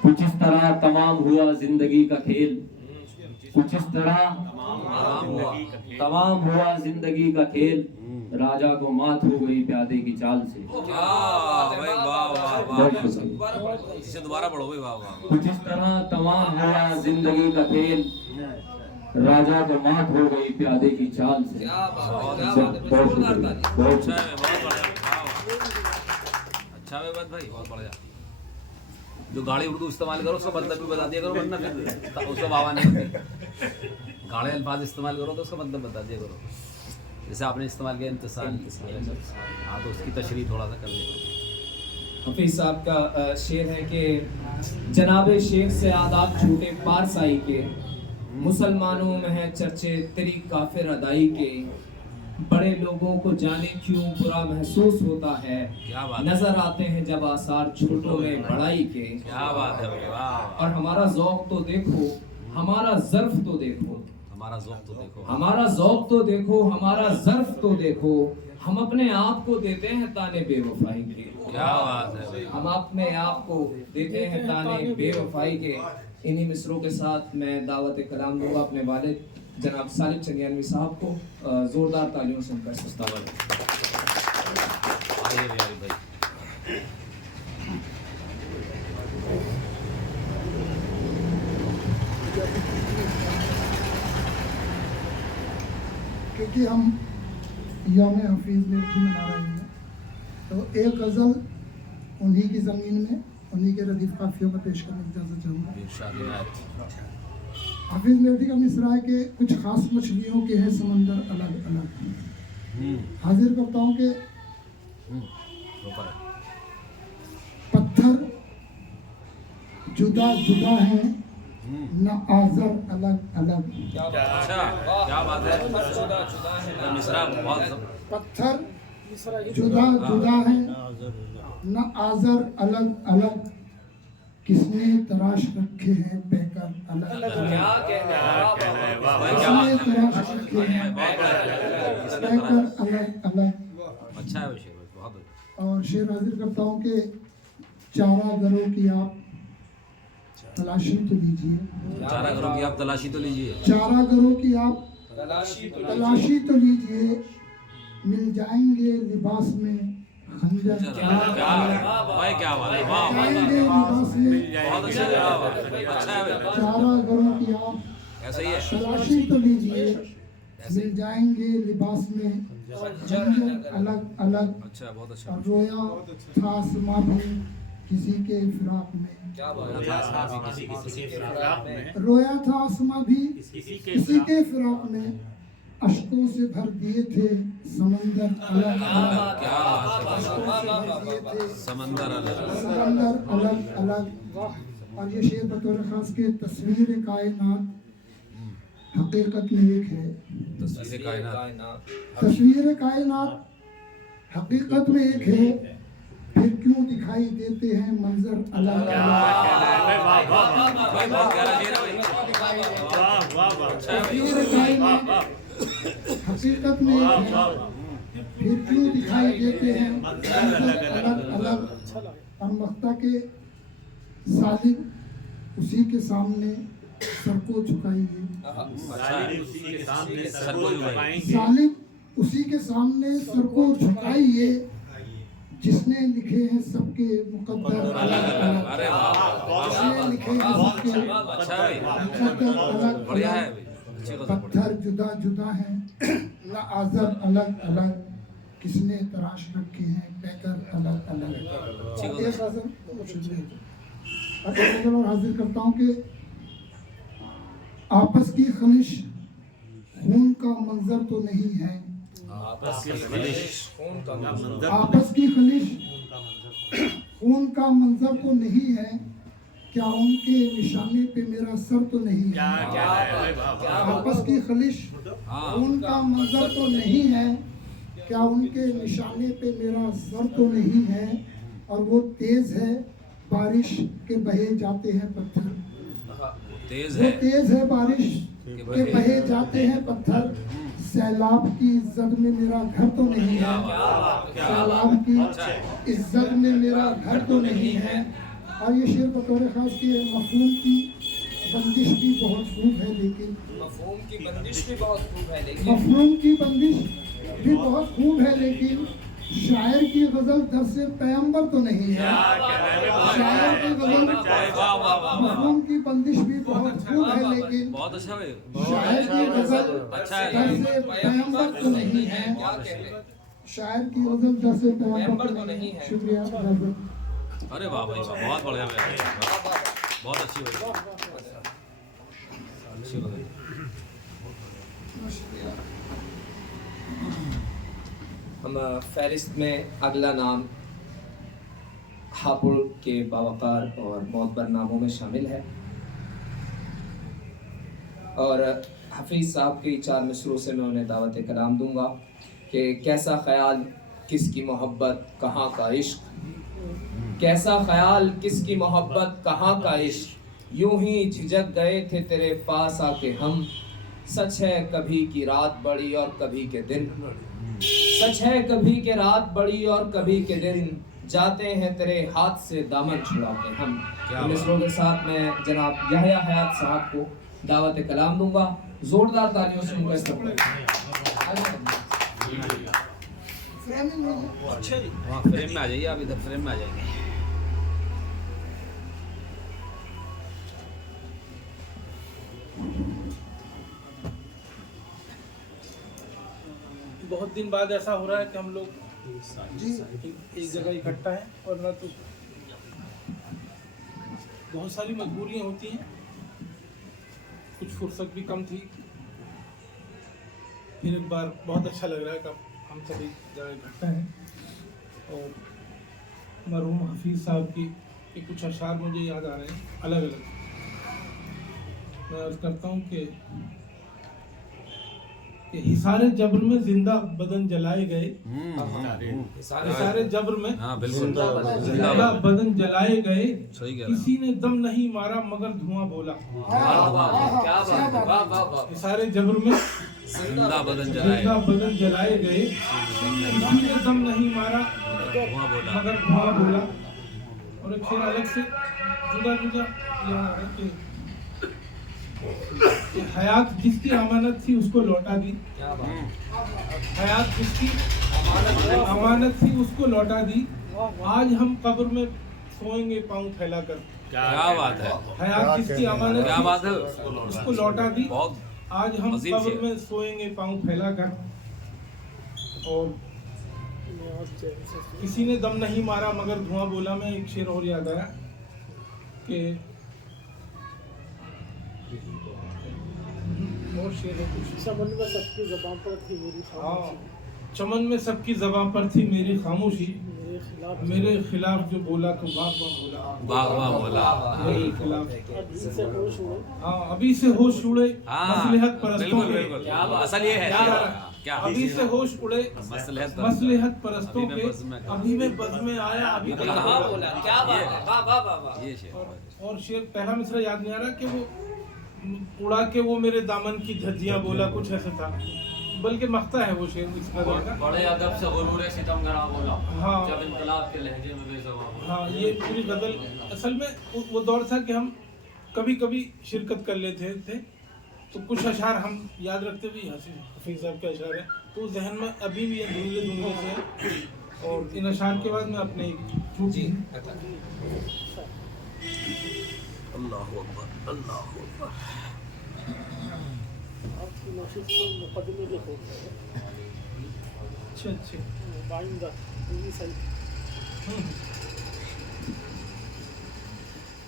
कुछ इस तरह तमाम हुआ जिंदगी का खेल, कुछ इस तरह तमाम हुआ जिंदगी का खेल, राजा को मात हो गई प्यादे की चाल से। भाई, वाह वाह वाह। इसे दोबारा पढ़ो भाई, वाह वाह। कुछ इस तरह तमाम हुआ जिंदगी का खेल, राजा को मात हो गई प्यादे की चाल से। क्या बात है, बहुत जोरदार ताली। बहुत अच्छा है, बहुत बढ़िया, अच्छा है बात भाई, बहुत बढ़िया। जो गाड़ी उर्दू इस्तेमाल करो उसका मतलब भी बता दिया करो, वरना फिर उसका बाबा नहीं होती। गाड़े अल्फाज इस्तेमाल करो तो उसका मतलब बता दिया करो। जैसे आपने इस्तेमाल किया इंतसाल, हाँ तो उसकी तशरीह थोड़ा सा कर दिया। हफीज साहब का शेर है कि जनाबे शेख से आदाब छूटे पारसाई के, मुसलमानों में है चर्चे तेरी काफिर अदाई के, बड़े लोगों को जाने क्यों बुरा महसूस होता है, क्या बात, नजर आते हैं जब आसार छोटों में बड़ाई के। क्या बात है भाई, वाह। और हमारा ज़ौक़ तो देखो, हमारा ज़र्फ़ तो देखो, हमारा ज़ौक़ तो देखो, हमारा ज़ौक़ तो देखो, हमारा ज़र्फ़ तो देखो, हम अपने आप को देते हैं ताने बेवफाई के। क्या बात है भाई। हम अपने आप को देते हैं ताने बेवफाई के। इन्हीं मिसरों के साथ मैं दावत कलाम दूंगा अपने वालिद जनाब सालिम चंगियानवी साहब को जोरदार तालियों से उनका इस्तेमाल। आइए भाई। क्योंकि हम यौम हफीज़ में भी मना रहे हैं, तो एक गज़ल उन्हीं की ज़मीन में उन्हीं के रदीफ़ काफ़ियों में पेश करने की इजाज़त चाहूँगा। हफीज़ मेहदी का मिसरा है कि कुछ ख़ास मछलियों के हैं समंदर अलग अलग। हाजिर करता हूँ कि पत्थर जुदा जुदा हैं न आज़र अलग अलग। क्या बात है, मिसरा बहुत। पत्थर जुदा जुदा हैं न आज़र अलग अलग, किसने तराश रखे हैं पैकर अलग अलग। किसने तराश रखे हैं पैकर अलग अलग। अच्छा है शेर, बहुत अच्छा। और शेर हाजिर करता हूँ कि चारा घरों की आप तलाशी तो लीजिए। चारा घरों की आप तलाशी तो लीजिए। चारा घरों की आप तलाशी तो लीजिए, मिल जाएंगे लिबास में खंजर। क्या बात है, वाह जाएंगे लिबास में बहुत अच्छा है। चारा घरों की आप ऐसा ही है। तलाशी तो लीजिए, मिल जाएंगे लिबास में खंजर अलग अलग। अच्छा, बहुत अच्छा। और रोया था आसमां भी किसी के फिराक में। रोया था आसमां भी किसी के फिराक में, अश्कों से भर दिए थे समंदर अलग अलग। क्या बात है, समंदर अलग अलग। और ये शेर बतौर खास के तस्वीर कायनात हकीकत में एक है। तस्वीर कायनात, तस्वीर कायनात हकीकत में एक है, फिर क्यों दिखाई देते हैं मंजर अलग अलग। हकीकत में एक है, फिर क्यों दिखाई देते हैं मंजर अलग अलग। और मख्ता के सालिक उसी के सामने सर को झुकाइए। सालिक उसी के सामने सर को झुकाइए, जिसने लिखे हैं सबके मुकद्दर अलग अलग। जिसने लिखे हैं सबके मुकद्दर अलग अलग। पत्थर जुदा जुदा हैं न आज़र अलग अलग, किसने तराश रखे हैं पैकर अलग अलग। एक गज़ल और हाजिर करता हूँ कि आपस की खलिश खून का मंजर तो नहीं है। आपस की खलिश खून का मंजर तो नहीं है, क्या उनके निशाने पे मेरा सर तो नहीं है। आपस की खलिश खून का मंजर तो नहीं है, क्या उनके निशाने पे मेरा सर तो नहीं है। और वो तेज है बारिश के बहे जाते हैं पत्थर। वो तेज है बारिश के बहे जाते हैं पत्थर, सैलाब की इज्जत में मेरा घर तो नहीं है। सैलाब की इज्जत में मेरा घर तो नहीं है। और ये शेर बतौर खास की मफहूम की बंदिश भी बहुत खूब है, लेकिन मफहूम की बंदिश भी बहुत खूब है, लेकिन मफहूम की बंदिश भी बहुत खूब है, लेकिन शायर की गजल दर से पैगंबर तो नहीं है। शायर की गजल मफहूम की बंदिश भी बहुत खूब है, लेकिन बहुत अच्छा है। शायर की गजल दर से पैगंबर तो नहीं है। शायर की गजल दर से पैगंबर तो नहीं है। शुक्रिया। अरे वाह भाई वाह, बहुत बढ़िया भाई, बहुत अच्छी भाई, अच्छी भाई। हम फहरिस्त में अगला नाम हापुड़ के बावकार और मोतबर नामों में शामिल है। और हफीज़ साहब के 4 मिसरों से मैं उन्हें दावत कलाम दूंगा कि कैसा ख्याल किसकी मोहब्बत कहाँ का इश्क, कैसा ख्याल किसकी मोहब्बत कहाँ का इश्क, यूं ही झिझक गए थे तेरे पास आके हम, सच है कभी की रात बड़ी और कभी के दिन, सच है कभी के रात बड़ी और कभी के दिन, जाते हैं तेरे हाथ से दामन छुड़ा के हम। मिसरों के साथ मैं जनाब याह्या हयात साहब को दावत कलाम दूंगा। जोरदार तालियों से उनका इस्तकबाल। वहाँ फ्रेम में आ जाइए, आप इधर फ्रेम में आ जाएंगे। बहुत दिन बाद ऐसा हो रहा है कि हम लोग एक जगह इकट्ठा है, और ना तो बहुत सारी मजबूरियां होती हैं, कुछ फुर्सत भी कम थी। फिर एक बार बहुत अच्छा लग रहा है कि हम सभी जगह इकट्ठा हैं। और मरहूम हफीज़ साहब के कुछ अशार मुझे याद आ रहे हैं अलग अलग। मैं अर्ज़ करता हूँ कि हिसारे जब्र में जिंदा बदन जलाए गए, हिसारे जब्र में जिंदा बदन जलाए गए, किसी ने दम नहीं मारा मगर धुआं बोला। हिसारे जब्र में जिंदा बदन जलाए गए, किसी ने दम नहीं मारा मगर धुआं बोला। और एक शेर अलग से जुदा जुदा, हयात जिसकी अमानत थी उसको लौटा दी, हयात जिसकी अमानत थी उसको लौटा दी, आज हम कब्र में सोएंगे पाँव फैलाकर। क्या बात है। हयात जिसकी अमानत क्या बात है, उसको लौटा दी, आज हम अजीब कब्र शेर। में सोएंगे पाँव फैलाकर। और किसी ने दम नहीं मारा मगर धुआं बोला में एक शेर और याद आया कि और शेर है कुछ, चमन में सबकी ज़बान पर थी मेरी खामोशी, चमन में सबकी ज़बान पर थी मेरी खामोशी, मेरे खिलाफ जो बोला तो वाह वाह बोला, मेरे खिलाफ। हाँ, अभी से होश उड़े मसलहत परस्तों के, असल ये है क्या, अभी से होश उड़े मसलहत परस्तों के, अभी मैं बज़ में आया अभी तक बोला। क्या बात है। ये शेर। और शेर पहला मिसरा याद नहीं आ रहा कि वो उड़ा के वो मेरे दामन की धज्जियां बोला, कुछ ऐसा था, बल्कि मख्ता है वो शेर इस गजल का। बड़े अदब से गुरूर सितमगरा बोला, हाँ जब इनकलाब के लहजे में बेज़बान। हाँ, ये पूरी गजल असल में वो दौर था कि हम कभी कभी शिरकत कर लेते थे, तो कुछ अशार हम याद रखते भी, हफीज़ साहब के अशार हैं तो जहन में अभी भी धुंधले से। और इन अशार के बाद मैं अपने जी अल्लाह अकबर अल्लाह अकबर। अच्छा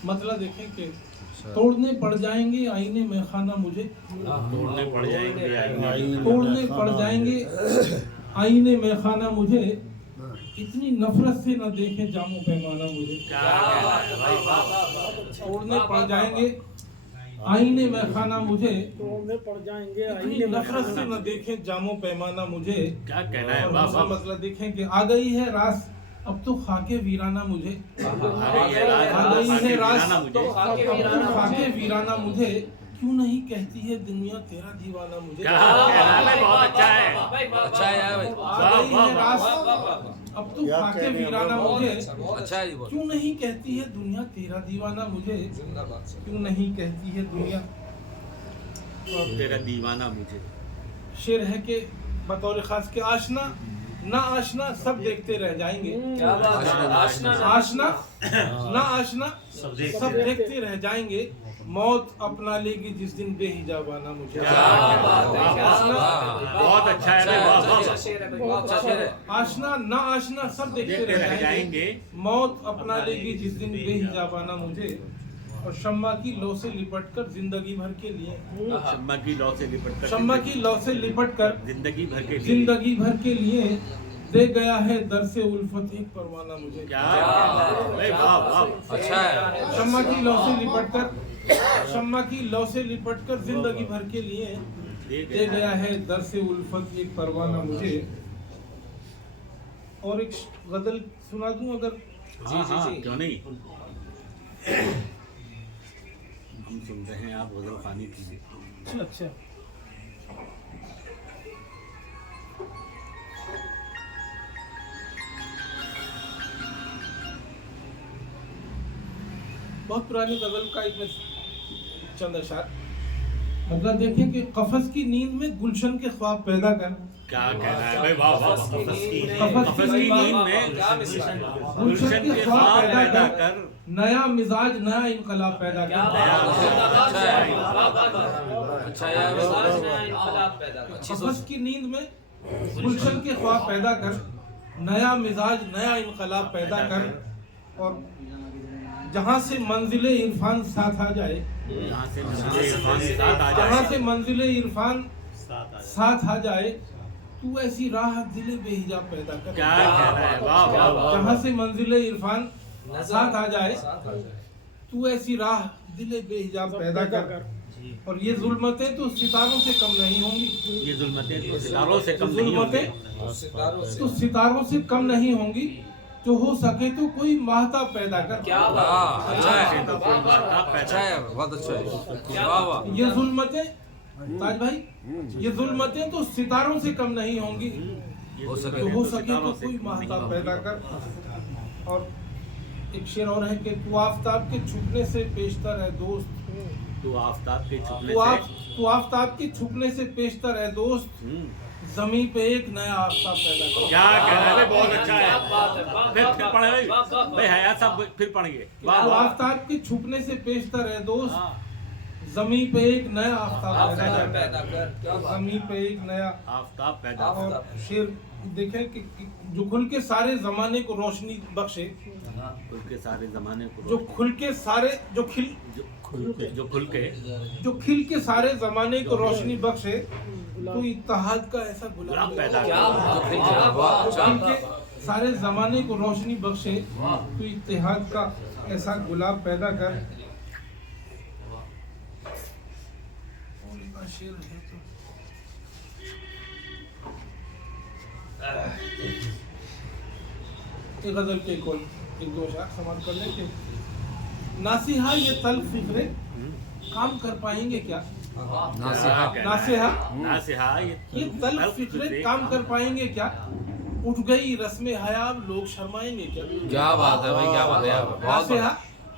मतलब देखें कि तोड़ने पड़ जाएंगे आईने में खाना मुझे, तोड़ने पड़ जाएंगे तोड़ने पड़ जाएंगे आईने में खाना मुझे, इतनी नफरत से न देखे जामो पैमाना मुझे। तोड़ने पड़ जाएंगे आईने में खाना मुझे, तोड़ने पड़ जाएंगे इतनी नफरत से न देखे जामो पैमाना मुझे। क्या कहना है, और मतलब देखें कि आ गई है रास अब तो खाके वीराना मुझे, आ गई है रास अब तो खाके वीराना मुझे, क्यों नहीं कहती है दुनिया तेरा दीवाना मुझे। बहुत अच्छा है, अच्छा है यार भाई, आ गई है रास अब तो खाके वीराना मुझे, अच्छा है। क्यों नहीं कहती है दुनिया तेरा दीवाना मुझे, क्यों नहीं कहती है दुनिया तेरा दीवाना मुझे। शेर है कि बतौर खास के आशना ना आशना सब देखते रह जाएंगे। क्या बात है। आशना ना आशना सब देखते रह जाएंगे, मौत अपना लेगी जिस दिन बेहिजाबाना मुझे। बहुत अच्छा है। आशना ना आशना सब देखते रह जाएंगे, मौत अपना लेगी जिस दिन बेहिजाबाना मुझे। और शम्मा की लौ से लिपट कर जिंदगी भर के लिए, शम्मा की लौ से लिपट कर, शम्मा की लौ से लिपट कर जिंदगी भर के लिए, जिंदगी भर के लिए दे गया है दर से उल्फत एक परवाना मुझे। क्या अच्छा है। शम्मा की लौ से लिपट कर, शम्मा की लौ से लिपट कर जिंदगी भर के लिए दे गया है दर से उल्फत एक परवाना मुझे। और एक गजल सुना दूं अगर? जी क्यों नहीं, हम सुन रहे हैं, आप गजल पानी पीजिए। अच्छा बहुत पुरानी गजल का एक चंद अशार। मतलब देखें कि कफस की नींद में गुलशन के ख्वाब पैदा कर। क्या कहना है भाई, वाह वाह, कफस की नींद में गुलशन के ख्वाब पैदा कर, नया मिजाज नया इनकलाब पैदा कर। कफस की नींद में गुलशन के ख्वाब पैदा कर, नया मिजाज नया इनकलाब पैदा कर, और जहाँ से मंजिले इरफान साथ आ जाए, जहाँ से मंजिले इरफान साथ आ जाए, तू ऐसी राह दिले बेहिजाब पैदा कर। क्या कहना है, वाह वाह वाह। जहाँ से मंजिले इरफान साथ आ जाए, तू ऐसी राह दिले बेहिजाब पैदा कर। और ये जुल्मतें तो सितारों से कम नहीं होंगी, ये जुल्मतें तो सितारों से कम नहीं होंगी, तो सितारों से कम नहीं होंगी। जो हो सके तो कोई महताब पैदा कर। क्या बात, अच्छा है, अच्छा है, बहुत अच्छा है, क्या वाह। ये जुल्मतें ताज भाई, ये जुल्मतें तो सितारों से कम नहीं होंगी, हो सके तो हो सके तो कोई महताब पैदा कर। और एक शेर और है कि तू आफताब के छुपने से पेशतर है दोस्त, तू आफताब के छुपने तू आफताब के छुपने से पेशतर है दोस्त, जमीन पे एक नया आफताब पैदा कर। क्या कहना है, बहुत अच्छा है। फिर पढ़े भाई हयात साहब, फिर पढ़िए। तू आफताब के छुपने से पेशतर है दोस्त, जमीन पे एक नया आफताब पैदा कर, जमीन पे एक नया आफताब पैदा कर। और शेर देखें कि जो खुल के सारे जमाने को रोशनी बख्शे, खुल के सारे जमाने को, जो खुल के सारे जो खिल के सारे जमाने को रोशनी बख्शे, तो इत्तेहाद का ऐसा गुलाब पैदा कर। सारे जमाने को रोशनी बख्शे, तो इत्तेहाद का ऐसा गुलाब पैदा कर। शेर है तो एक गजल के एक दो शाख समाप्त कर लेंगे। नासिहा ये तल्ख फिक्रे काम कर पाएंगे क्या? नासिहा ये तल्ख फिक्रे काम कर पाएंगे क्या? उठ गई रस्म हया लोग शर्माएंगे क्या? क्या बात है भाई, क्या बात है, नासिहा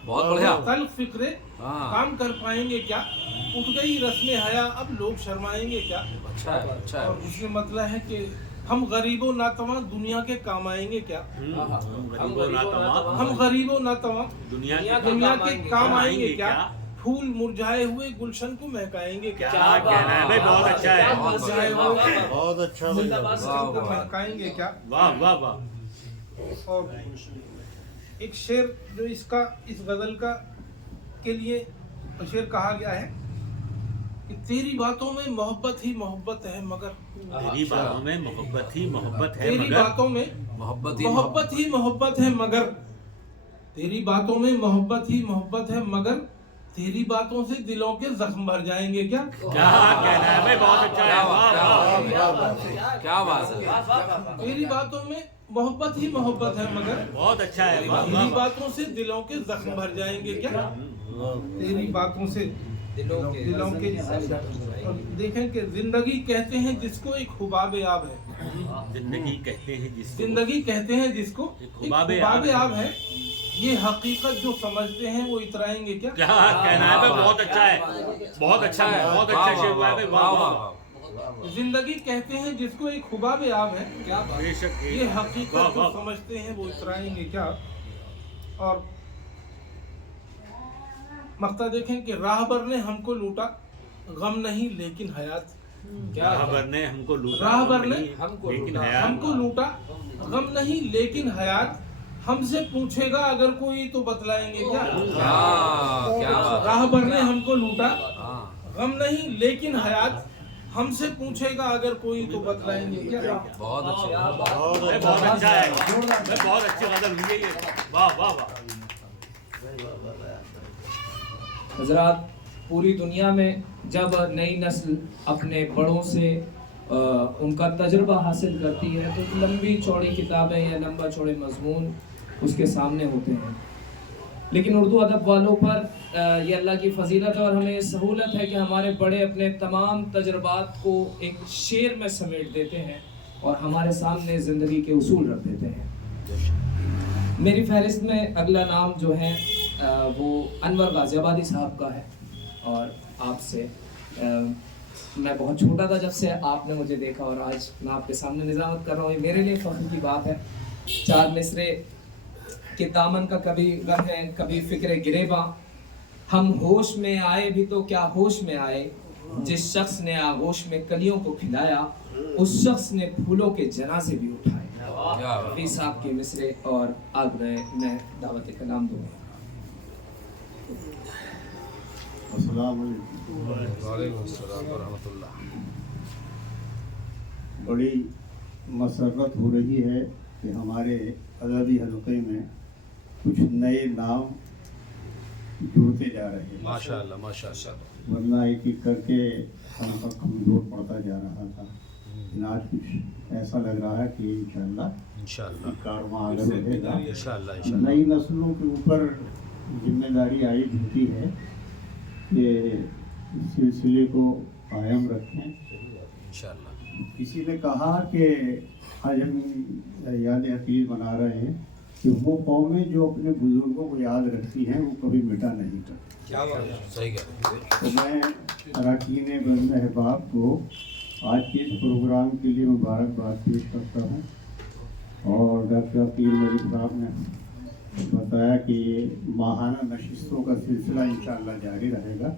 बहुत बढ़िया। तल्ख फिक्रे काम कर पाएंगे क्या? उठ गई रस्म हया अब लोग शर्माएंगे क्या? अच्छा है, अच्छा है। और उसमें मतलब है कि हम गरीबो नातवा दुनिया के काम आएंगे क्या? हम गरीबो नातवा दुनिया के काम आएंगे क्या? फूल मुरझाए हुए गुलशन को महकाएंगे क्या? क्या कहना है भाई, बहुत अच्छा है, बहुत अच्छा महकाएंगे क्या? वाह वाह वाह। और एक शेर जो इसका इस गजल का के लिए शेर कहा गया है कि तेरी बातों में मोहब्बत ही मोहब्बत है मगर, तेरी बातों में मोहब्बत ही मोहब्बत है, तेरी बातों में मोहब्बत ही मोहब्बत है मगर, तेरी बातों में मोहब्बत ही मोहब्बत है मगर, तेरी बातों से दिलों के जख्म भर जाएंगे क्या? क्या कहना है भाई, बहुत अच्छा है, क्या बात है। तेरी बातों में मोहब्बत ही मोहब्बत है मगर, बहुत अच्छा है, तेरी बातों से दिलों के जख्म भर जाएंगे क्या? तेरी बातों से दिलों के और देखें कि जिंदगी कहते हैं जिसको एक हुबाब आब है, जिंदगी कहते हैं जिसको एक हुबाब आब है, ये हकीकत जो समझते हैं वो इतराएंगे क्या? क्या कहना है भाई, बहुत अच्छा है, बहुत अच्छा है, बहुत अच्छा शेर हुआ है भाई, वाह वाह। जिंदगी कहते हैं जिसको एक हुबाब आब है, क्या बेशक ये हकीकत जो समझते हैं वो इतराएंगे क्या? और मक्ता देखें कि राहबर ने हमको लूटा गम नहीं लेकिन हयात, राहबर ने हमको लूटा, राहबर ने हमको लूटा गम नहीं लेकिन हयात, हमसे पूछेगा अगर कोई तो बतलाएंगे क्या? राहबर ने हमको लूटा गम नहीं लेकिन हयात, हमसे पूछेगा अगर कोई तो बतलाएंगे क्या? बहुत अच्छा, बहुत अच्छा है, बहुत अच्छी गजल हुई है ये, वाह वाह वाह। हजरात, पूरी दुनिया में जब नई नस्ल अपने बड़ों से उनका तजुर्बा हासिल करती है तो लंबी चौड़ी किताबें या लंबा चौड़े मजमून उसके सामने होते हैं, लेकिन उर्दू अदब वालों पर ये अल्लाह की फजीलत और हमें सहूलत है कि हमारे बड़े अपने तमाम तजुर्बात को एक शेर में समेट देते हैं और हमारे सामने ज़िंदगी के उसूल रख देते हैं। मेरी फहरिस्त में अगला नाम जो है वो अनवर गाज़ियाबादी साहब का है और आपसे मैं बहुत छोटा था जब से आपने मुझे देखा और आज मैं आपके सामने निजामत कर रहा हूँ, ये मेरे लिए फख्र की बात है। 4 मिसरे के दामन का कभी गम है, कभी फिक्र गिरेबा। हम होश में आए भी तो क्या होश में आए, जिस शख्स ने आगोश में कलियों को खिलाया, उस शख्स ने फूलों के जनाजे भी उठाए। हफीज साहब के मिसरे और आग रहे, मैं दावत कलाम दूंगा। बड़ी मसरत हो रही है कि हमारे अदबी हलक़े में कुछ नए नाम जुड़ते जा रहे हैं। माशाअल्लाह माशाअल्लाह। वरना एक एक करके हल्का कमज़ोर पड़ता जा रहा था, लेकिन आज कुछ ऐसा लग रहा है कि इंशाअल्लाह कारवां आगे बढ़ेगा। इंशाअल्लाह नई नस्लों के ऊपर जिम्मेदारी आई होती है कि इस सिलसिले को कायम रखें। इंशाअल्लाह। किसी ने कहा कि आज हम याद हफीज़ मना रहे हैं कि वो कौमें जो अपने बुजुर्गों को याद रखती हैं वो कभी मिटा नहीं करती। क्या बात है, सही कह रहे हैं। तो मैं अरकान बंद अहबाब को आज के इस प्रोग्राम के लिए मुबारकबाद पेश करता हूँ। और डॉक्टर अकील मलिक साहब ने बताया कि ये माहाना नशिस्तों का सिलसिला इंशाअल्लाह जारी रहेगा।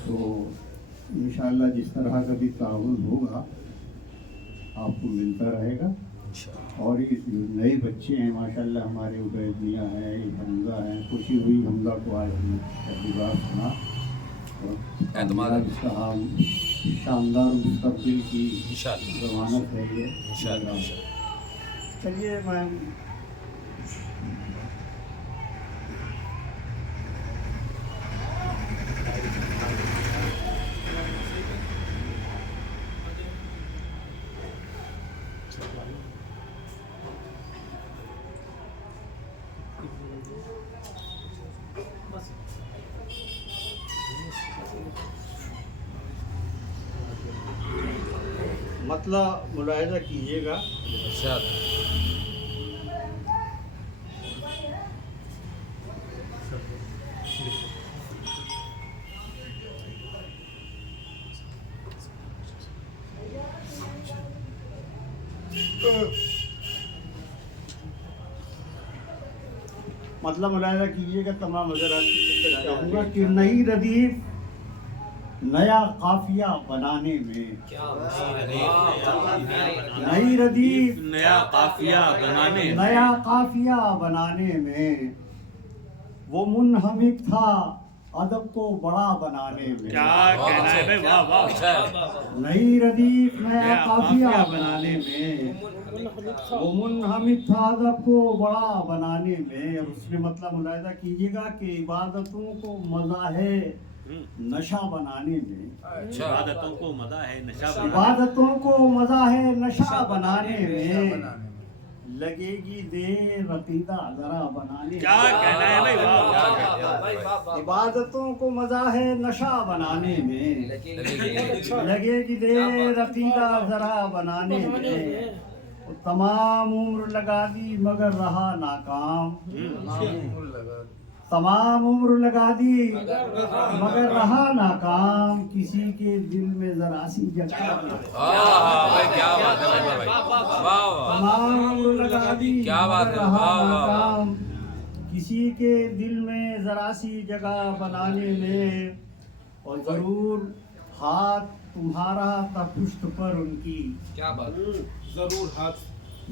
तो इंशाअल्लाह जिस तरह का भी ताउन होगा आपको मिलता रहेगा। और ये जो नए बच्चे हैं माशाल्लाह, हमारे उबैदिया हैं, हमजा हैं, खुशी हुई हमजा को आज हमने पहली बार सुना और इसका शानदार मुस्तक़बिल की ज़मानत है ये। चलिए मैं मतलब मुलाहिज़ा कीजिएगा। मतलब मुलाहिज़ा कीजिएगा, तमाम हज़रात चाहूँगा कि नई रदीफ नया काफिया बनाने में, नई रदीफ नया काफिया बनाने में वो मुनहमिक था अदब को बड़ा बनाने में। क्या कहना है भाई, वाह वाह। नई रदीफ नया काफिया बनाने में वो मुनहमिक था अदब को बड़ा बनाने में। और उसने मतलब मुलाहिज़ा कीजिएगा कि इबादतों को मज़ा है नशा बनाने में। इबादतों को मज़ा है नशा इबादतों को मज़ा है नशा बनाने में, लगेगी देर अकीदा ज़रा बनाने। क्या कहना है भाई, वाह। इबादतों को मज़ा है नशा बनाने में, लगेगी देर अकीदा ज़रा बनाने में। तमाम उम्र लगा दी मगर रहा नाकाम, तमाम उम्र लगा दी मगर रहा नाकाम। किसी के दिल में जरा सी जगह, तमाम उम्र लगा दी मगर रहा नाकाम। किसी के दिल में जरा सी जगह बनाने में। और जरूर हाथ तुम्हारा था पुश्त पर उनकी। क्या बात,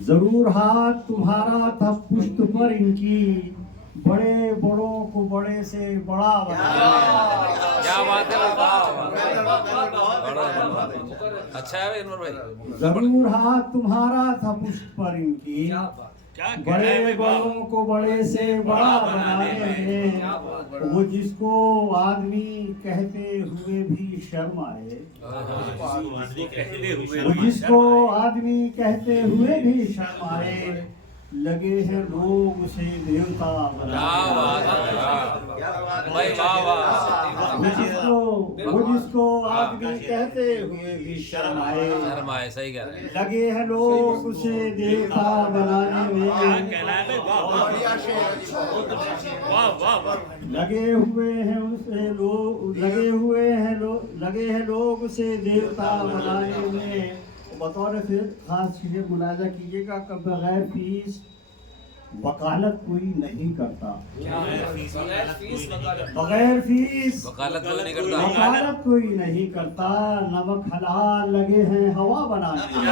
जरूर हाथ तुम्हारा था पुश्त पर इनकी, बड़े बड़ों को बड़े से बड़ा बनाने। क्या बात है, अच्छा है भाई। जरूर हाथ तुम्हारा था पुष्प पर इनकी, बड़े बड़ों को बड़े से बड़ा बनाने में। वो जिसको आदमी कहते हुए भी शर्म आए, वो जिसको आदमी कहते हुए भी शर्म आए, लगे हैं लोग उसे देवता वो जिसको आदमी कहते हुए भी शर्म आए, सही कह रहे हैं। लगे हैं लोग उसे देवता बनाने में। वाह वाह वाह लगे हुए हैं उसे लोग, लगे हैं लोग उसे देवता बनाने में। बतौर फिर खास चीजें मुलाजा कीजिएगा कि बगैर फीस वकालत कोई नहीं करता। बगैर फीस वकालत कोई नहीं करता। वकालत कोई नहीं करता। नमक हलाल लगे हैं हवा बनाने में।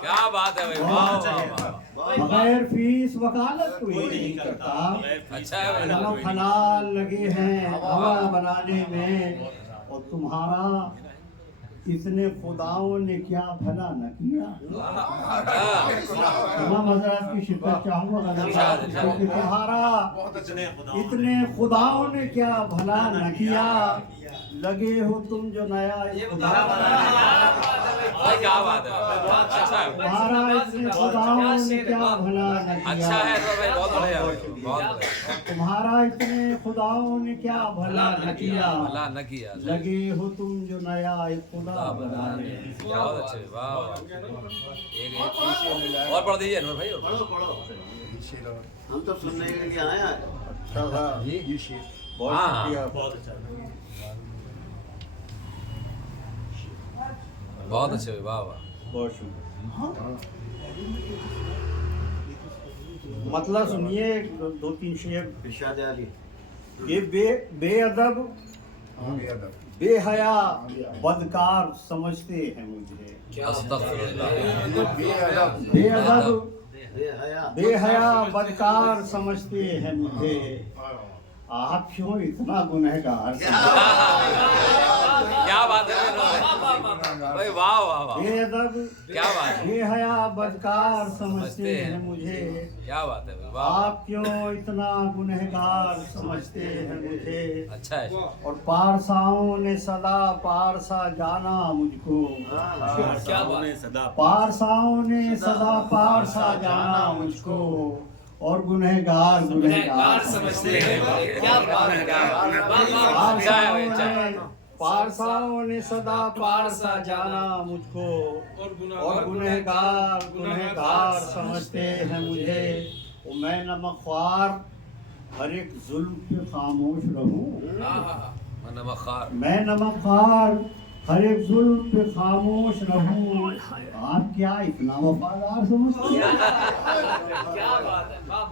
क्या बात है भाई, वाह वाह वाह। बगैर फीस वकालत कोई नहीं करता। अच्छा है भाई। नमक हलाल लगे हैं हवा बनाने में। और तुम्हारा इतने खुदाओं ने क्या भला न किया। इमाम हज़रत की शिफ़ात चाहूँगा कि तुम्हारा इतने खुदाओं ने क्या भला न किया। लगे हो तुम जो नया खुदा भाई क्या बात है, अच्छा है। तुम्हारा इतने खुदाओं ने क्या भला न किया। अच्छा है तो भाई, बहुत बढ़िया बहुत बढ़िया। तुम्हारा इतने खुदाओं ने क्या भला न किया। भला न किया। लगे हो तुम जो नया खुदा बनाने। बहुत अच्छे, वाह वाह। एक और पढ़ दीजिए अनवर भाई, और पढ़ो। हम तो सुनने के लिए आए हैं। अच्छा था ये शेर, बहुत हाँ। शुक्रिया, बहुत अच्छा। बहुत अच्छे, वाह वाह। बहुत शुक्रिया। मतलब सुनिए, दो तीन शेर। इरशाद अली। ये बेअदब बेहया बदकार समझते हैं मुझे। अस्तगफिरुल्लाह। बेअदब बेहया बदकार समझते हैं मुझे। आप क्यों इतना गुनहगार क्या बात है भाई, वाह वाह वाह। बेअदब क्या बात है। बेहया बदकार समझते हैं मुझे। क्या बात है भाई, वाह। आप क्यों इतना गुनहगार समझते हैं मुझे। अच्छा है। और पारसाओं ने सदा पारसा जाना मुझको। क्या बात है। पारसाओं ने सदा पारसा जाना मुझको। और गुनहगार गुनहगार समझते हैं। क्या बात है, क्या बात है। पारसाओं ने सदा पारसा जाना मुझको। और गुनहगार गुनहगार समझते हैं मुझे। और मैं नमकख्वार हर एक जुल्म पे खामोश रहूं। नमकख्वार। मैं नमकख्वार हर एक जुल्म पे खामोश रहूं। आप क्या इतना वफादार समझते हैं।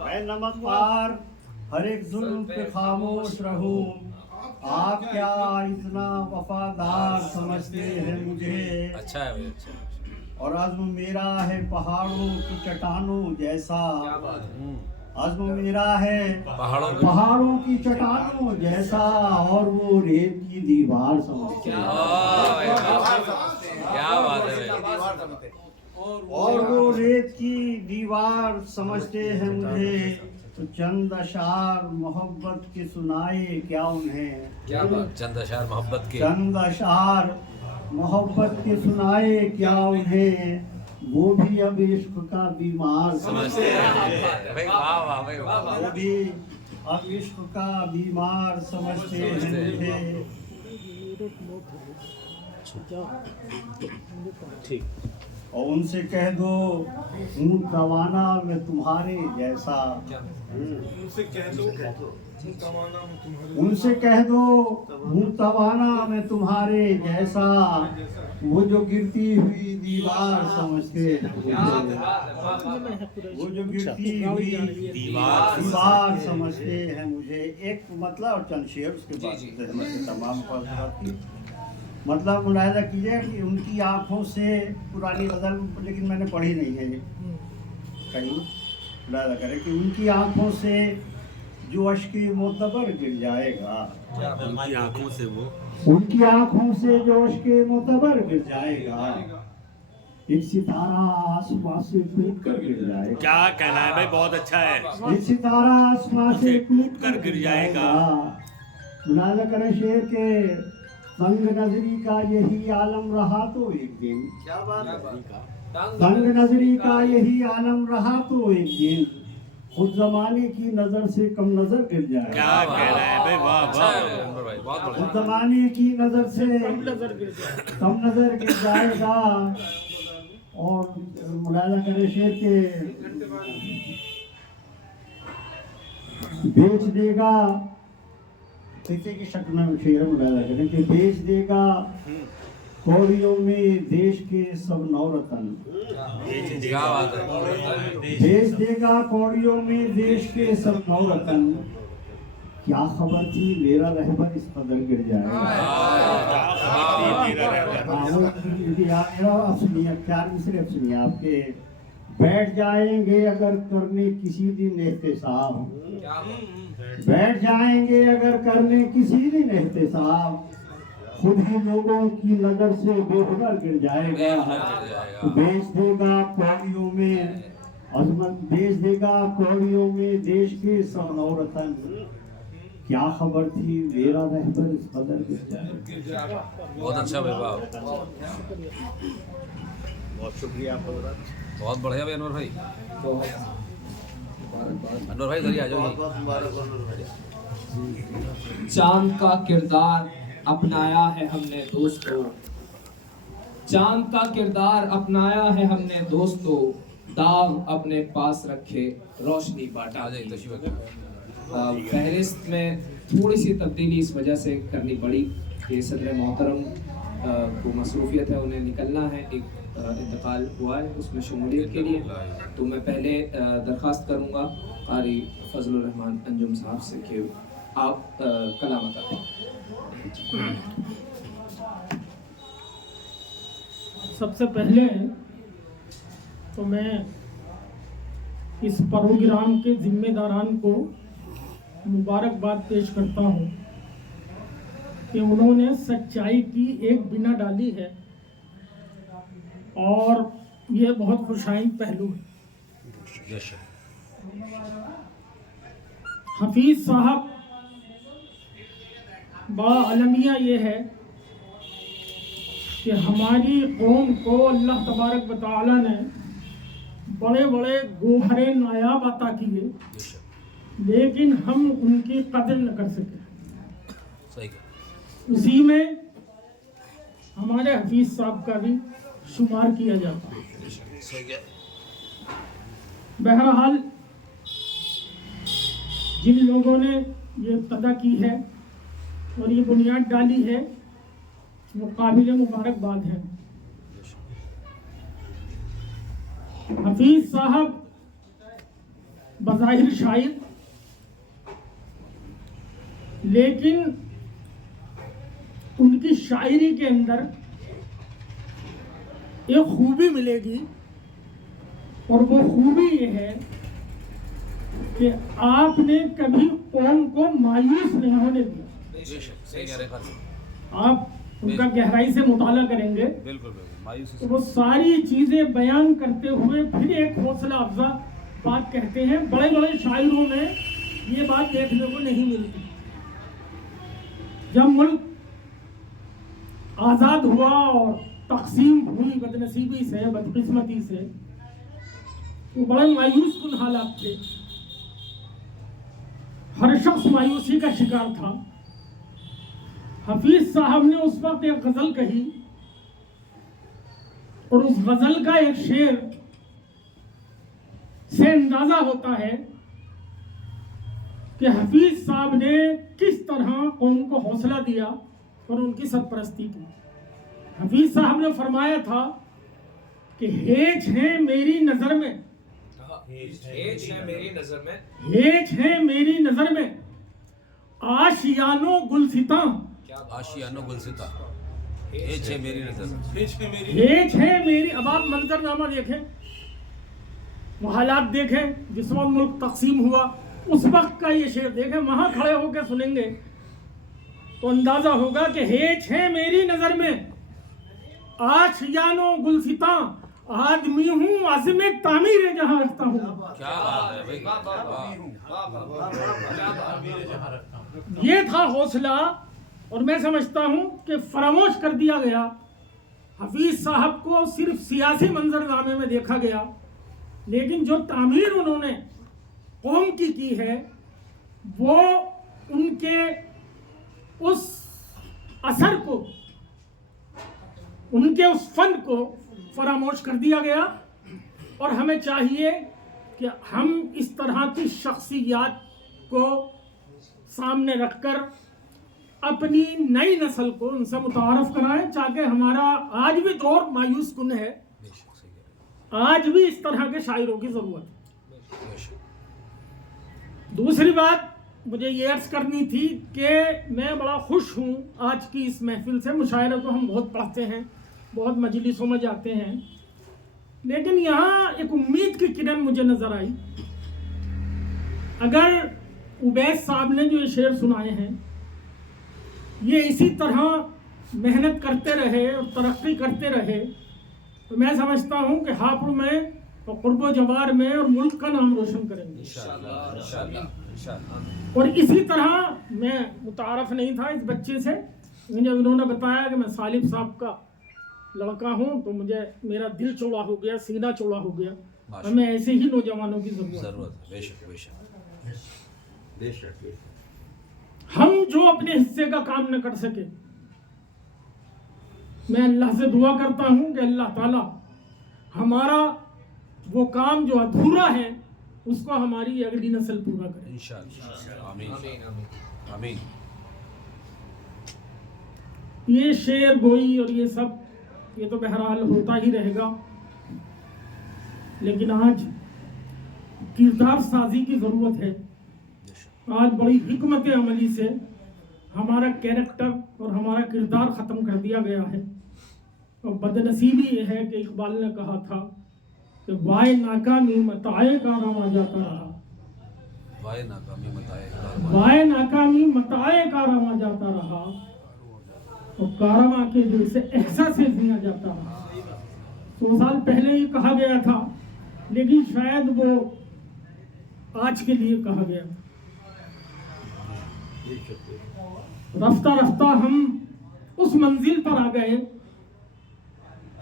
मैं नमकख्वार हर एक जुल्म पे खामोश रहूं। आप क्या इतना वफादार समझते हैं मुझे। अच्छा है भाई, अच्छा। और अज़्म मेरा है पहाड़ों की चट्टानों जैसा। अज़्म मेरा है पहाड़ों की चट्टानों जैसा। और वो रेत की दीवार समझते हैं। क्या बात है। और वो रेत की दीवार समझते हैं मुझे। तो चंद अशार मोहब्बत के सुनाए क्या उन्हें। क्या बात। चंद अशार मोहब्बत के। चंद अशार मोहब्बत के सुनाए क्या उन्हें। वो भी अब इश्क का बीमार समझते हैं भाई, वाह वाह भाई, वाह। वो भी अब इश्क का बीमार समझते हैं मुझे। ठीक। और उनसे कह दो हूँ तवाना मैं तुम्हारे जैसा। उनसे कह दो उनसे कह दो हूँ तवाना मैं तुम्हारे जैसा। वो जो गिरती हुई दीवार समझते हैं मुझे। वो जो गिरती हुई दीवार समझते हैं मुझे। एक मतलब और चंद शेर उसके बाद तमाम की मतलब मुलाहिजा कीजिए कि उनकी आंखों से पुरानी गज़ल, लेकिन मैंने पढ़ी नहीं है ये कहीं। मुलाहिजा करें कि उनकी आंखों से जो अश्क मोतबर गिर जाएगा। उनकी आंखों से वो उनकी आंखों से जो अश्क मोतबर गिर जाएगा। एक सितारा आसमां से टूट कर गिर जाएगा। क्या कहना है भाई, बहुत अच्छा है। एक सितारा आसमां से टूट कर गिर जाएगा। मुलाहिजा करें शेर के तंग नजरी का यही आलम रहा तो एक दिन। तंग नजरी का यही आलम रहा तो एक दिन खुद जमाने की नजर से कम नजर गिर जाएगा। क्या कह रहे हैं भाई, वाह वाह। अनवर भाई बहुत खुद बढ़िया। जमाने की नजर से कम नजर गिर जाएगा और मुलाजा करे शेर के बेच देगा, पीछे की शक्ल में शेर मुलाजा करें कि बेच देगा कौड़ियों में देश के सब नौरतन, क्या बात है। बेच देगा कौड़ियों में देश के सब नौरतन। क्या खबर थी मेरा रहबर इस कदर गिर जाएगा। अब सुनिए, प्यार मिसरे अब सुनिए आपके। बैठ जाएंगे अगर करने किसी दिन एहतसाब, बैठ जाएंगे अगर करने किसी दिन एहतसाब, खुद ही लोगों की नजर से बेहुनर गिर जाएगा। बेच देगा कौड़ियों में अजमत, बेच देगा कौड़ियों में देश के सब नौरतन। क्या खबर थी मेरा रहबर इस कदर गिर जाएगा। बहुत अच्छा भाई, वाह बहुत शुक्रिया आपका, बहुत बढ़िया भाई अनवर भाई। अनवर भाई इधर आ जाओ। बहुत बहुत मुबारक अनवर भाई। चांद का किरदार अपनाया है हमने दोस्तों, चांद का किरदार अपनाया है हमने दोस्तों, दाग अपने पास रखे रोशनी बांटा। फहरिस्त में थोड़ी सी तब्दीली इस वजह से करनी पड़ी कि सदर मोहतरम को मसरूफियत है, उन्हें निकलना है, एक इंतकाल हुआ है उसमें शमूलियत के लिए। तो मैं पहले दरख्वास्त करूँगा कारी फजलुर रहमान अंजुम साहब से कि आप कलाम करें। सबसे पहले तो मैं इस प्रोग्राम के जिम्मेदारान को मुबारकबाद पेश करता हूँ कि उन्होंने सच्चाई की एक बिना डाली है और ये बहुत खुशाइन पहलू है। हफीज साहब बड़ा अलमिया ये है कि हमारी कौम को अल्लाह तबारक व तआला ने बड़े बड़े गोहरे नायाब अता किए, लेकिन हम उनकी कदर न कर सके। उसी में हमारे हफीज साहब का भी शुमार किया जाता है। बहरहाल जिन लोगों ने ये इब्तदा की है और ये बुनियाद डाली है वो काबिल मुबारकबाद है। हफीज साहब बज़ाहिर शायर, लेकिन उनकी शायरी के अंदर एक खूबी मिलेगी और वो खूबी ये है कि आपने कभी कौम को मायूस नहीं होने दिया। आप उनका गहराई से मुताला करेंगे तो वो सारी चीजें बयान करते हुए फिर एक हौसला अफजा बात कहते हैं। बड़े बड़े शायरों में ये बात देखने को नहीं मिलती। जब मुल्क आज़ाद हुआ और तकसीम हुई बदनसीबी से, बदकिस्मती से, वो बड़े मायूस कुन हालात थे। हर शख्स मायूसी का शिकार था। हफीज साहब ने उस वक्त एक गजल कही और उस गजल का एक शेर से अंदाजा होता है कि हफीज साहब ने किस तरह कौम को हौसला दिया और उनकी सरपरस्ती की। हफीज साहब ने फरमाया था कि हेज है मेरी नजर में, हेज है मेरी नजर में, हेज है मेरी नजर में आशियानो गुलसिता, आशियानो गुलसिता, हेज है मेरी नजर, हेज है मेरी। अब आप मंजरनामा देखें, वो हालात देखें जिस वक्त मुल्क तकसीम हुआ, उस वक्त का ये शेर देखें, वहां खड़े होकर सुनेंगे तो अंदाजा होगा कि हेज है मेरी नजर में आशियानो गुलसिता, आदमी हूँ आज़िम तामीर जहाँ रखता हूँ। क्या बात है भाई। ये था हौसला और मैं समझता हूँ कि फरामोश कर दिया गया। हफीज साहब को सिर्फ सियासी मंजरनामे में देखा गया, लेकिन जो तामीर उन्होंने कौम की है, वो उनके उस असर को, उनके उस फन को फरामोश कर दिया गया। और हमें चाहिए कि हम इस तरह की शख्सियात को सामने रखकर अपनी नई नस्ल को उनसे मुतारफ कराएं, ताकि हमारा आज भी दौर मायूस कुन है, आज भी इस तरह के शायरों की ज़रूरत है। दूसरी बात मुझे ये अर्ज़ करनी थी कि मैं बड़ा खुश हूँ आज की इस महफिल से। मुशायरे तो हम बहुत पढ़ते हैं, बहुत मजलिसों में जाते हैं, लेकिन यहाँ एक उम्मीद की किरण मुझे नज़र आई। अगर उबैस साहब ने जो ये शेर सुनाए हैं, ये इसी तरह मेहनत करते रहे और तरक्की करते रहे, तो मैं समझता हूँ कि हापुड़ में और कुर्बो जवार में और मुल्क का नाम रोशन करेंगे इंशाअल्लाह। और इसी तरह मैं मुतारफ नहीं था इस बच्चे से, जब इन्होंने बताया कि मैं सालिब साहब का लड़का हूँ, तो मुझे मेरा दिल चौड़ा हो गया, सीना चौड़ा हो गया। हमें ऐसे ही नौजवानों की जरूरत है। हम जो अपने हिस्से का काम न कर सके, मैं अल्लाह से दुआ करता हूँ कि अल्लाह ताला हमारा वो काम जो अधूरा है उसको हमारी अगली नस्ल पूरा करे इंशाअल्लाह। आमीन आमीन। ये शेर गोई और ये सब, ये तो बहरहाल होता ही रहेगा, लेकिन आज किरदार साजी की ज़रूरत है। आज बड़ी हिकमत अमली से हमारा कैरेक्टर और हमारा किरदार ख़त्म कर दिया गया है। और बदनसीबी ये है कि इकबाल ने कहा था कि वाय नाकामी मताए का रामा जाता रहा, वाय नाकामी मताए का रामा जाता रहा, और कारमा के दिल से एहसास से जिया जाता रहा। 100 साल पहले ये कहा गया था, लेकिन शायद वो आज के लिए कहा गया था। रफ्ता रफ्ता हम उस मंजिल पर आ गए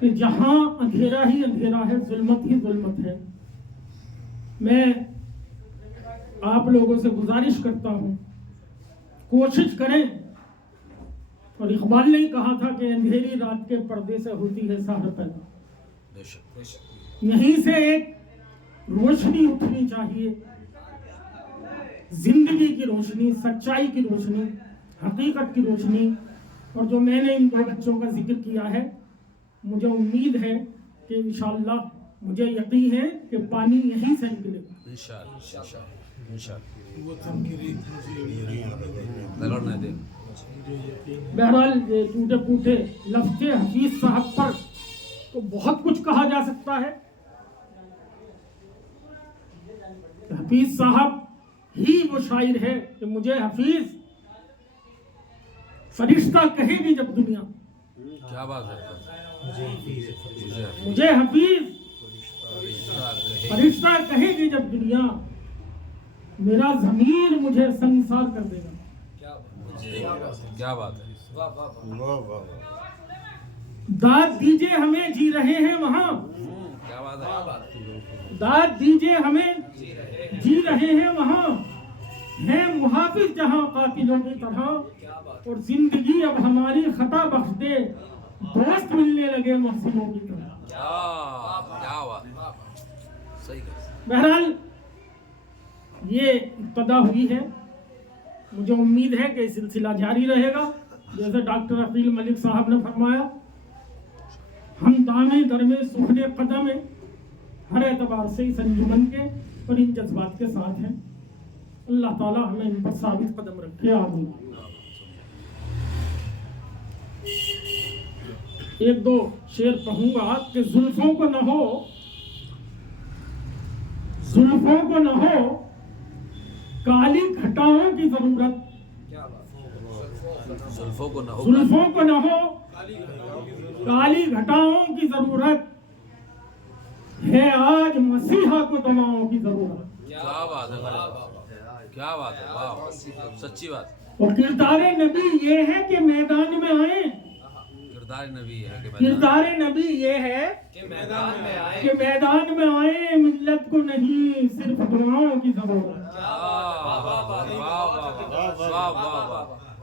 कि जहां अंधेरा ही अंधेरा है, जुल्मत ही जुल्मत है। मैं आप लोगों से गुजारिश करता हूं, कोशिश करें। और इकबाल ने कहा था कि अंधेरी रात के पर्दे से होती है सहर पैदा, यहीं से एक रोशनी उठनी चाहिए, जिंदगी की रोशनी, सच्चाई की रोशनी, हकीकत की रोशनी। और जो मैंने इन 2 बच्चों का जिक्र किया है, मुझे उम्मीद है कि इंशाअल्लाह, मुझे यकीन है कि पानी यहीं से निकलेगा इंशाअल्लाह। बहरहाल ये टूटे फूटे लफ्ज़ हफीज साहब पर तो बहुत कुछ कहा जा सकता है। हफीज साहब ही वो शायर है कि मुझे हफीज फरिश्ता कहेगी जब दुनिया, क्या बात है, मुझे हफीज फरिश्ता कहेगी जब दुनिया, मेरा ज़मीर मुझे संसार कर देगा। क्या बात है, दाद दीजिए हमें जी रहे हैं वहाँ, क्या बात है, दाद दीजिए हमें जी रहे हैं वहाँ, है मुहाफिज जहाँ कातिलों की तरह, और जिंदगी अब हमारी खता बख्श दे, दोस्त मिलने लगे मुहसिनों की तरह। क्या बात, सही। बहरहाल ये इब्तदा हुई है, मुझे उम्मीद है कि सिलसिला जारी रहेगा। जैसे डॉक्टर अकील मलिक साहब ने फरमाया, हम दामे दरमे सुखने कदम हर एतबार से इस अंजुमन के और इन जज्बात के साथ हैं। अल्लाह ताला हमें इन पर साबित कदम रखे। आमीन। 1-2 शेर कहूँगा कि जुल्फों को न हो काली घटाओं की जरूरत, जुल्फों को न हो काली घटाओं की जरूरत है, आज मसीहा को दवाओं की जरूरत। क्या बात है, क्या बात है, वाह, सच्ची बात। और किरदार नबी ये है कि मैदान में आए किरदार नबी है कि किरदार नबी ये है कि मैदान में आए, कि मैदान में आए, मिल्लत को नहीं सिर्फ दुआओं की जरूरत।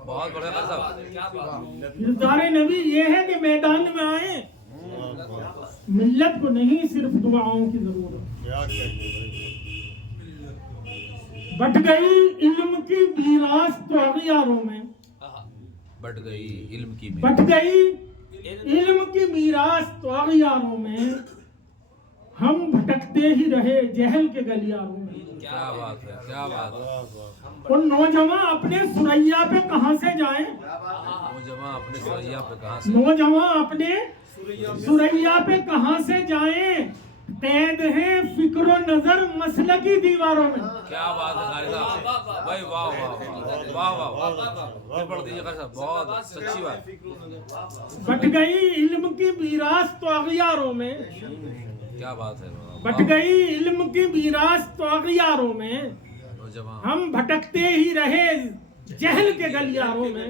बहुत बढ़िया खान साहब। किरदार नबी ये है कि मैदान में आए, मिल्लत को नहीं सिर्फ दुआओं की जरूरत। बट गई इल्म की मीरास तो अगियारों में, बट गई इल्म की बट गई इल्म की मीरास तो अगियारों में, हम भटकते ही रहे जहल के गलियारों में। क्या बात है, क्या बात है। और नौजवान अपने सुरैया पे कहां से जाएं? नौजवान अपने सुरैया पे कहां से, नौजवान अपने सुरैया पे कहां से जाएं? कैद है फिक्रो नजर मसलकी दीवारों में। क्या बात है कारी साहब भाई, वाह वाह वाह वाह वाह, पढ़ दीजिए कारी साहब, बहुत सच्ची बात। बट गई इल्म की मीरास तो अगियारों में, क्या बात है। बट गई इल्म की मीरास तो अगियारों में, हम भटकते ही रहे जहल के गलियारों में।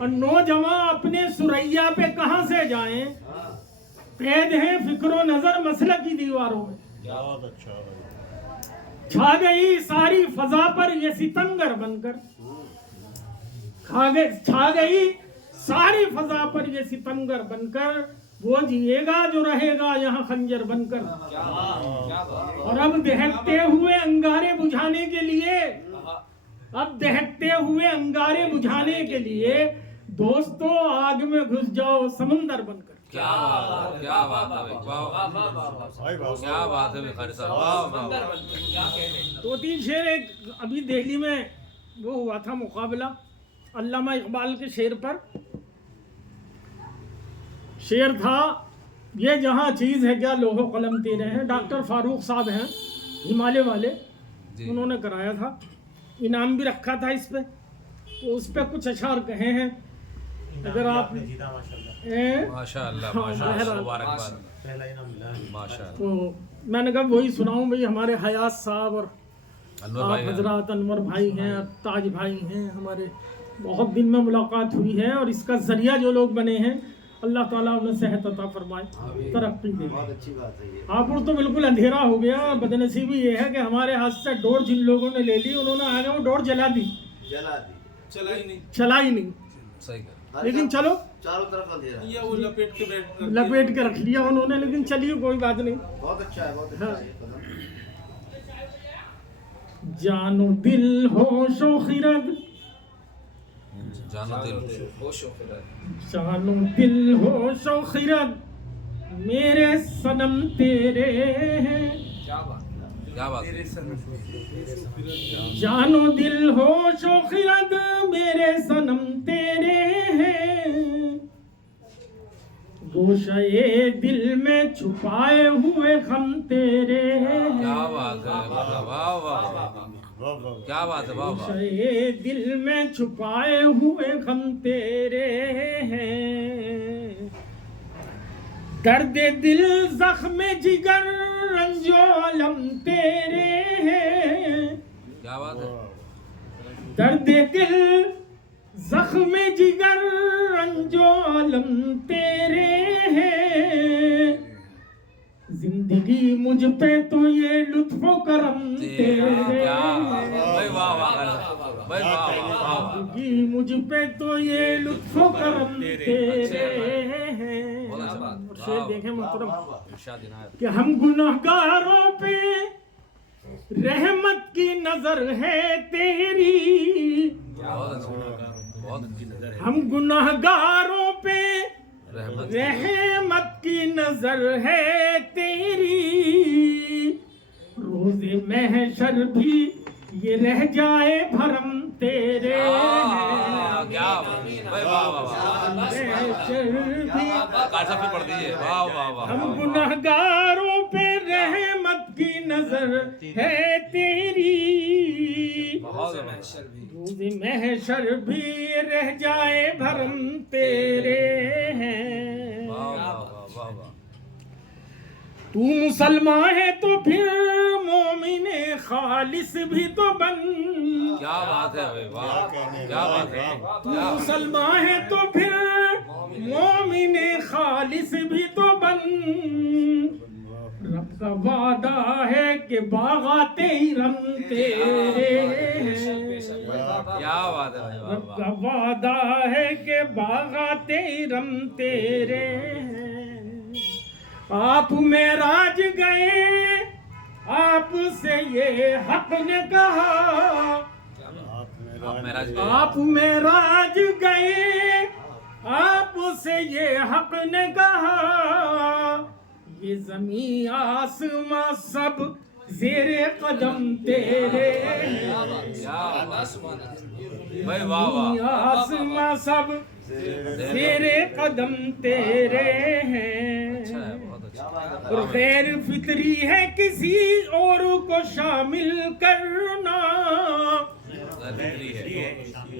और नौजवान अपने सुरैया पे कहां से जाएं? कैद है फिक्रो नजर मसलक की दीवारों में। बहुत अच्छा। छा गई सारी फजा पर ये सितमगर बनकर, छा गई सारी फजा पर ये सितमगर बनकर, वो जिएगा जो रहेगा यहाँ खंजर बनकर। और अब दहकते हुए अंगारे बुझाने के लिए, अब दहकते हुए अंगारे बुझाने के लिए, दोस्तों आग में घुस जाओ समंदर बनकर। क्या बात है, क्या बात है, क्या बात है कारी साहब। दो तीन शेर एक अभी दिल्ली में वो हुआ था मुकाबला अल्लामा इकबाल के शेर पर। शेर था ये जहाँ चीज़ है क्या लोहो कलम तेरे हैं। डॉक्टर फारूक साहब हैं हिमालय वाले, उन्होंने कराया था, इनाम भी रखा था इस पे। तो उस पे कुछ अशार कहे हैं, अगर आप माशाअल्लाह मुबारकबाद, माशाअल्लाह। तो मैंने कहा वही सुनाऊं भाई। हमारे हयात साहब और आप हजरत अनवर भाई हैं, ताज भाई हैं, हमारे बहुत दिन में मुलाकात हुई है। और इसका जरिया जो लोग बने हैं, अल्लाह ताला उन्हें सेहत अता फरमाए, तरक्की दे। बहुत अच्छी बात है ये। आप तो बिल्कुल अंधेरा हो गया। बदनसीबी ये है कि हमारे हाथ से डोर जिन लोगों ने ले ली, उन्होंने आगे वो डोर जला दी, चला ही नहीं। सही कर। लेकिन चलो चारों तरफ अंधेरा, या वो लपेट के रख लिया उन्होंने, लेकिन चलिए कोई बात नहीं। बहुत अच्छा है, बहुत अच्छा है। जानो दिल होशो खिरद, जानो दिल जानो दिल होशो खिरद, मेरे सनम तेरे हैं। क्या बात, क्या बात है। जानो दिल होशो खिरद, मेरे सनम तेरे हैं। गोशे दिल में छुपाए हुए हम तेरे हैं। क्या बात है, वाह वाह, क्या बात है, वाह वाह। गोशे दिल में छुपाए हुए हम तेरे हैं। दर्द दिल जख्म जिगर रंजो अलम तेरे हैं। क्या बात है। दर्द दिल जख्म जिगर रंजो अलम तेरे हैं। जिंदगी मुझ पे तो ये लुत्फो करम तेरे भाई, वाह वाह भाई, वाह वाह। जिंदगी मुझ पे तो ये लुत्फो करम तेरे हैं। शेर देखें मुहतरम कि हम गुनहगारों पे रहमत की नजर है तेरी। हम गुनहगारों पे रहमत की नजर है तेरी। रोज़े महशर भी ये रह जाए भरम तेरे हैं। क्या भाई, वाह वाह, भी पढ़ दीजिए, वाह वाह वाह। हम गुनहगारों पे रहमत की नजर है तेरी। रोज़े महशर भी रह जाए भरम तेरे हैं। तू मुसलमान है तो फिर मोमिने खालिस भी तो बन। क्या बात है भाई, वाह, क्या बात है। तू मुसलमान है तो फिर मोमिने खालिस भी तो बन। रब का वादा है कि बागाते ही रंग तेरे। क्या बात है भाई, रब का वादा है कि बागाते ही रंग तेरे। आप मेराज गए, आपसे ये हक ने कहा। आप मेराज गए, आपसे ये हक ने कहा। ये जमीन आसमां सब ज़ेरे कदम तेरे। भाई वाह वाह। आसमां सब ज़ेरे कदम तेरे हैं। और गैर फितरी है किसी और को शामिल करना।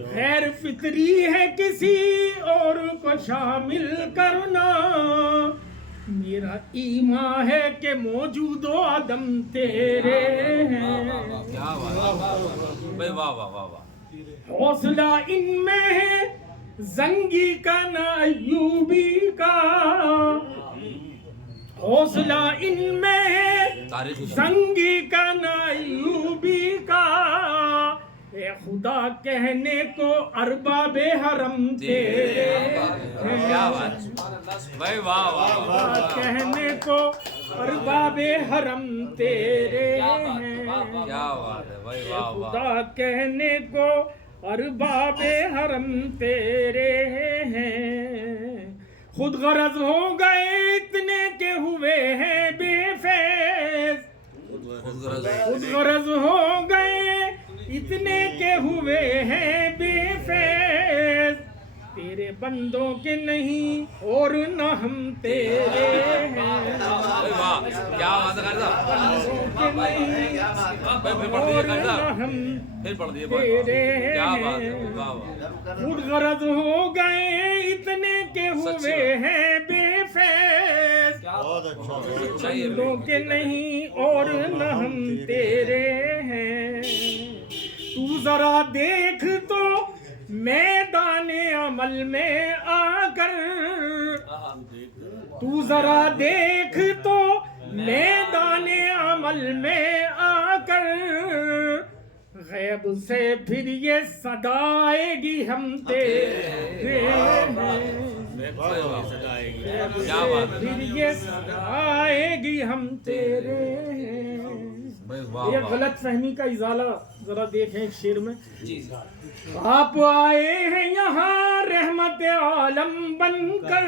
गैर फितरी है किसी और को शामिल करना। मेरा ईमान है कि मौजूद आदम तेरे हैं। क्या बात भाई, वाह वाह वाह वाह। हौसला इनमें है जंगी का न अय्यूबी का। हौसला इनमें है जंगी का न अय्यूबी का। ए खुदा कहने को अरबाबे हरम तेरे। क्या बात भाई, वाह वाह। कहने को अरबाबे हरम तेरे हैं। क्या बात है भाई, वाह वाह। खुदा कहने को अरबाबे हरम तेरे हैं। खुद गरज हो गए इतने के हुए हैं बेफैज। खुद गरज हो गए इतने के हुए हैं बेफैज। तेरे बंदों के नहीं और न हम तेरे हैं। वाह क्या बात है। फिर पढ़ दिए क्या बात है, वाह वाह। खुद गरज हो गए इतने के हुए हैं बेफैज। बंदों के नहीं और न हम तेरे हैं। तू जरा देख तो मैदाने अमल में आकर। तू जरा देख तो मैदाने अमल में आकर। गैब से फिर ये सदा आएगी हम तेरे। क्या बात है। फिर ये सदा आएगी हम तेरे। ये गलत फहमी का इजाला जरा देखें एक शेर में। आप आए हैं यहाँ रहमत आलम बनकर।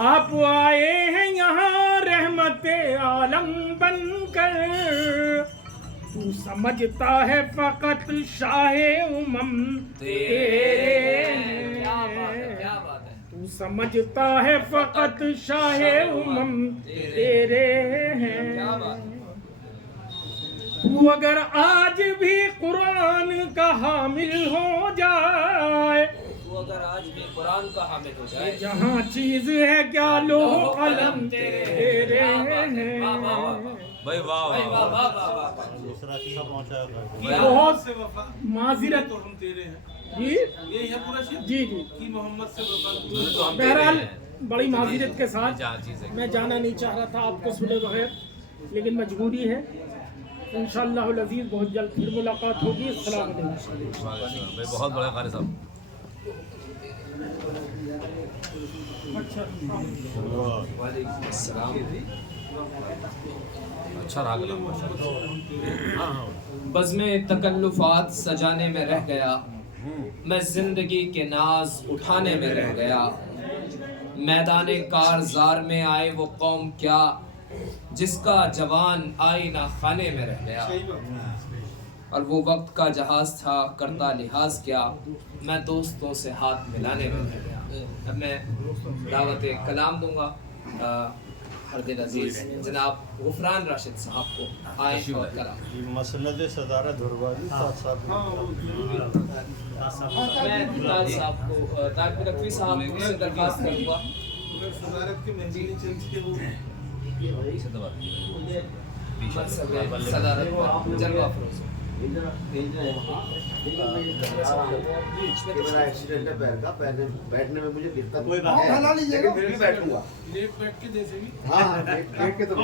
आप आए हैं यहाँ रहमत आलम बनकर। तू समझता है फकत शाहे उमम तेरे। तू समझता है फकत शाहे उमम तेरे हैं। तू अगर आज भी कुरान का हामिल हो जाए। तू अगर आज भी कुरान का हामिल हो जाए। यहाँ चीज है क्या लोह कलम तेरे हैं। भाई वाह वाह। बहुत माजिरत तो हम तेरे हैं। जी यही है पूरा शेर जी जी कि मोहम्मद से वफा। बहरहाल बड़ी माजिरत के साथ मैं जाना नहीं चाह रहा था आपको सुने बगैर, लेकिन मजबूरी है। इंशाअल्लाह अज़ीज़ बहुत जल्द फिर मुलाकात होगी। अस्सलाम वालेकुम। भाई बहुत बड़ा कारी साहब। अच्छा राग बज़्मे तकल्लुफ़ात सजाने में रह गया। मैं जिंदगी के नाज उठाने में रह गया। मैदाने कारज़ार में आए वो कौम क्या, जिसका जवान आईना खाने में रह गया। और वो वक्त का जहाज था करता लिहाज क्या, मैं दोस्तों से हाथ मिलाने में रह गया। अब मैं दावत कलाम दूंगा हरदिल अजीज जनाब गुफरान राशिद साहब को। आए और कलाम मसनद सदारा धुरवाली साहब मैं बिलाल साहब को ताकि रफ़ी साहब से दरख्वास्त करूंगा। सदारत की महफिल चलती है वो सदारत जलवा फरोज़ मेरा एक्सीडेंट है पैर का, बैठने में मुझे दिक्कत कोई बात नहीं, हला लीजिएगा। लेकिन फिर भी बैठूंगा। लेट बैठ के जैसे भी हाँ लेट के तो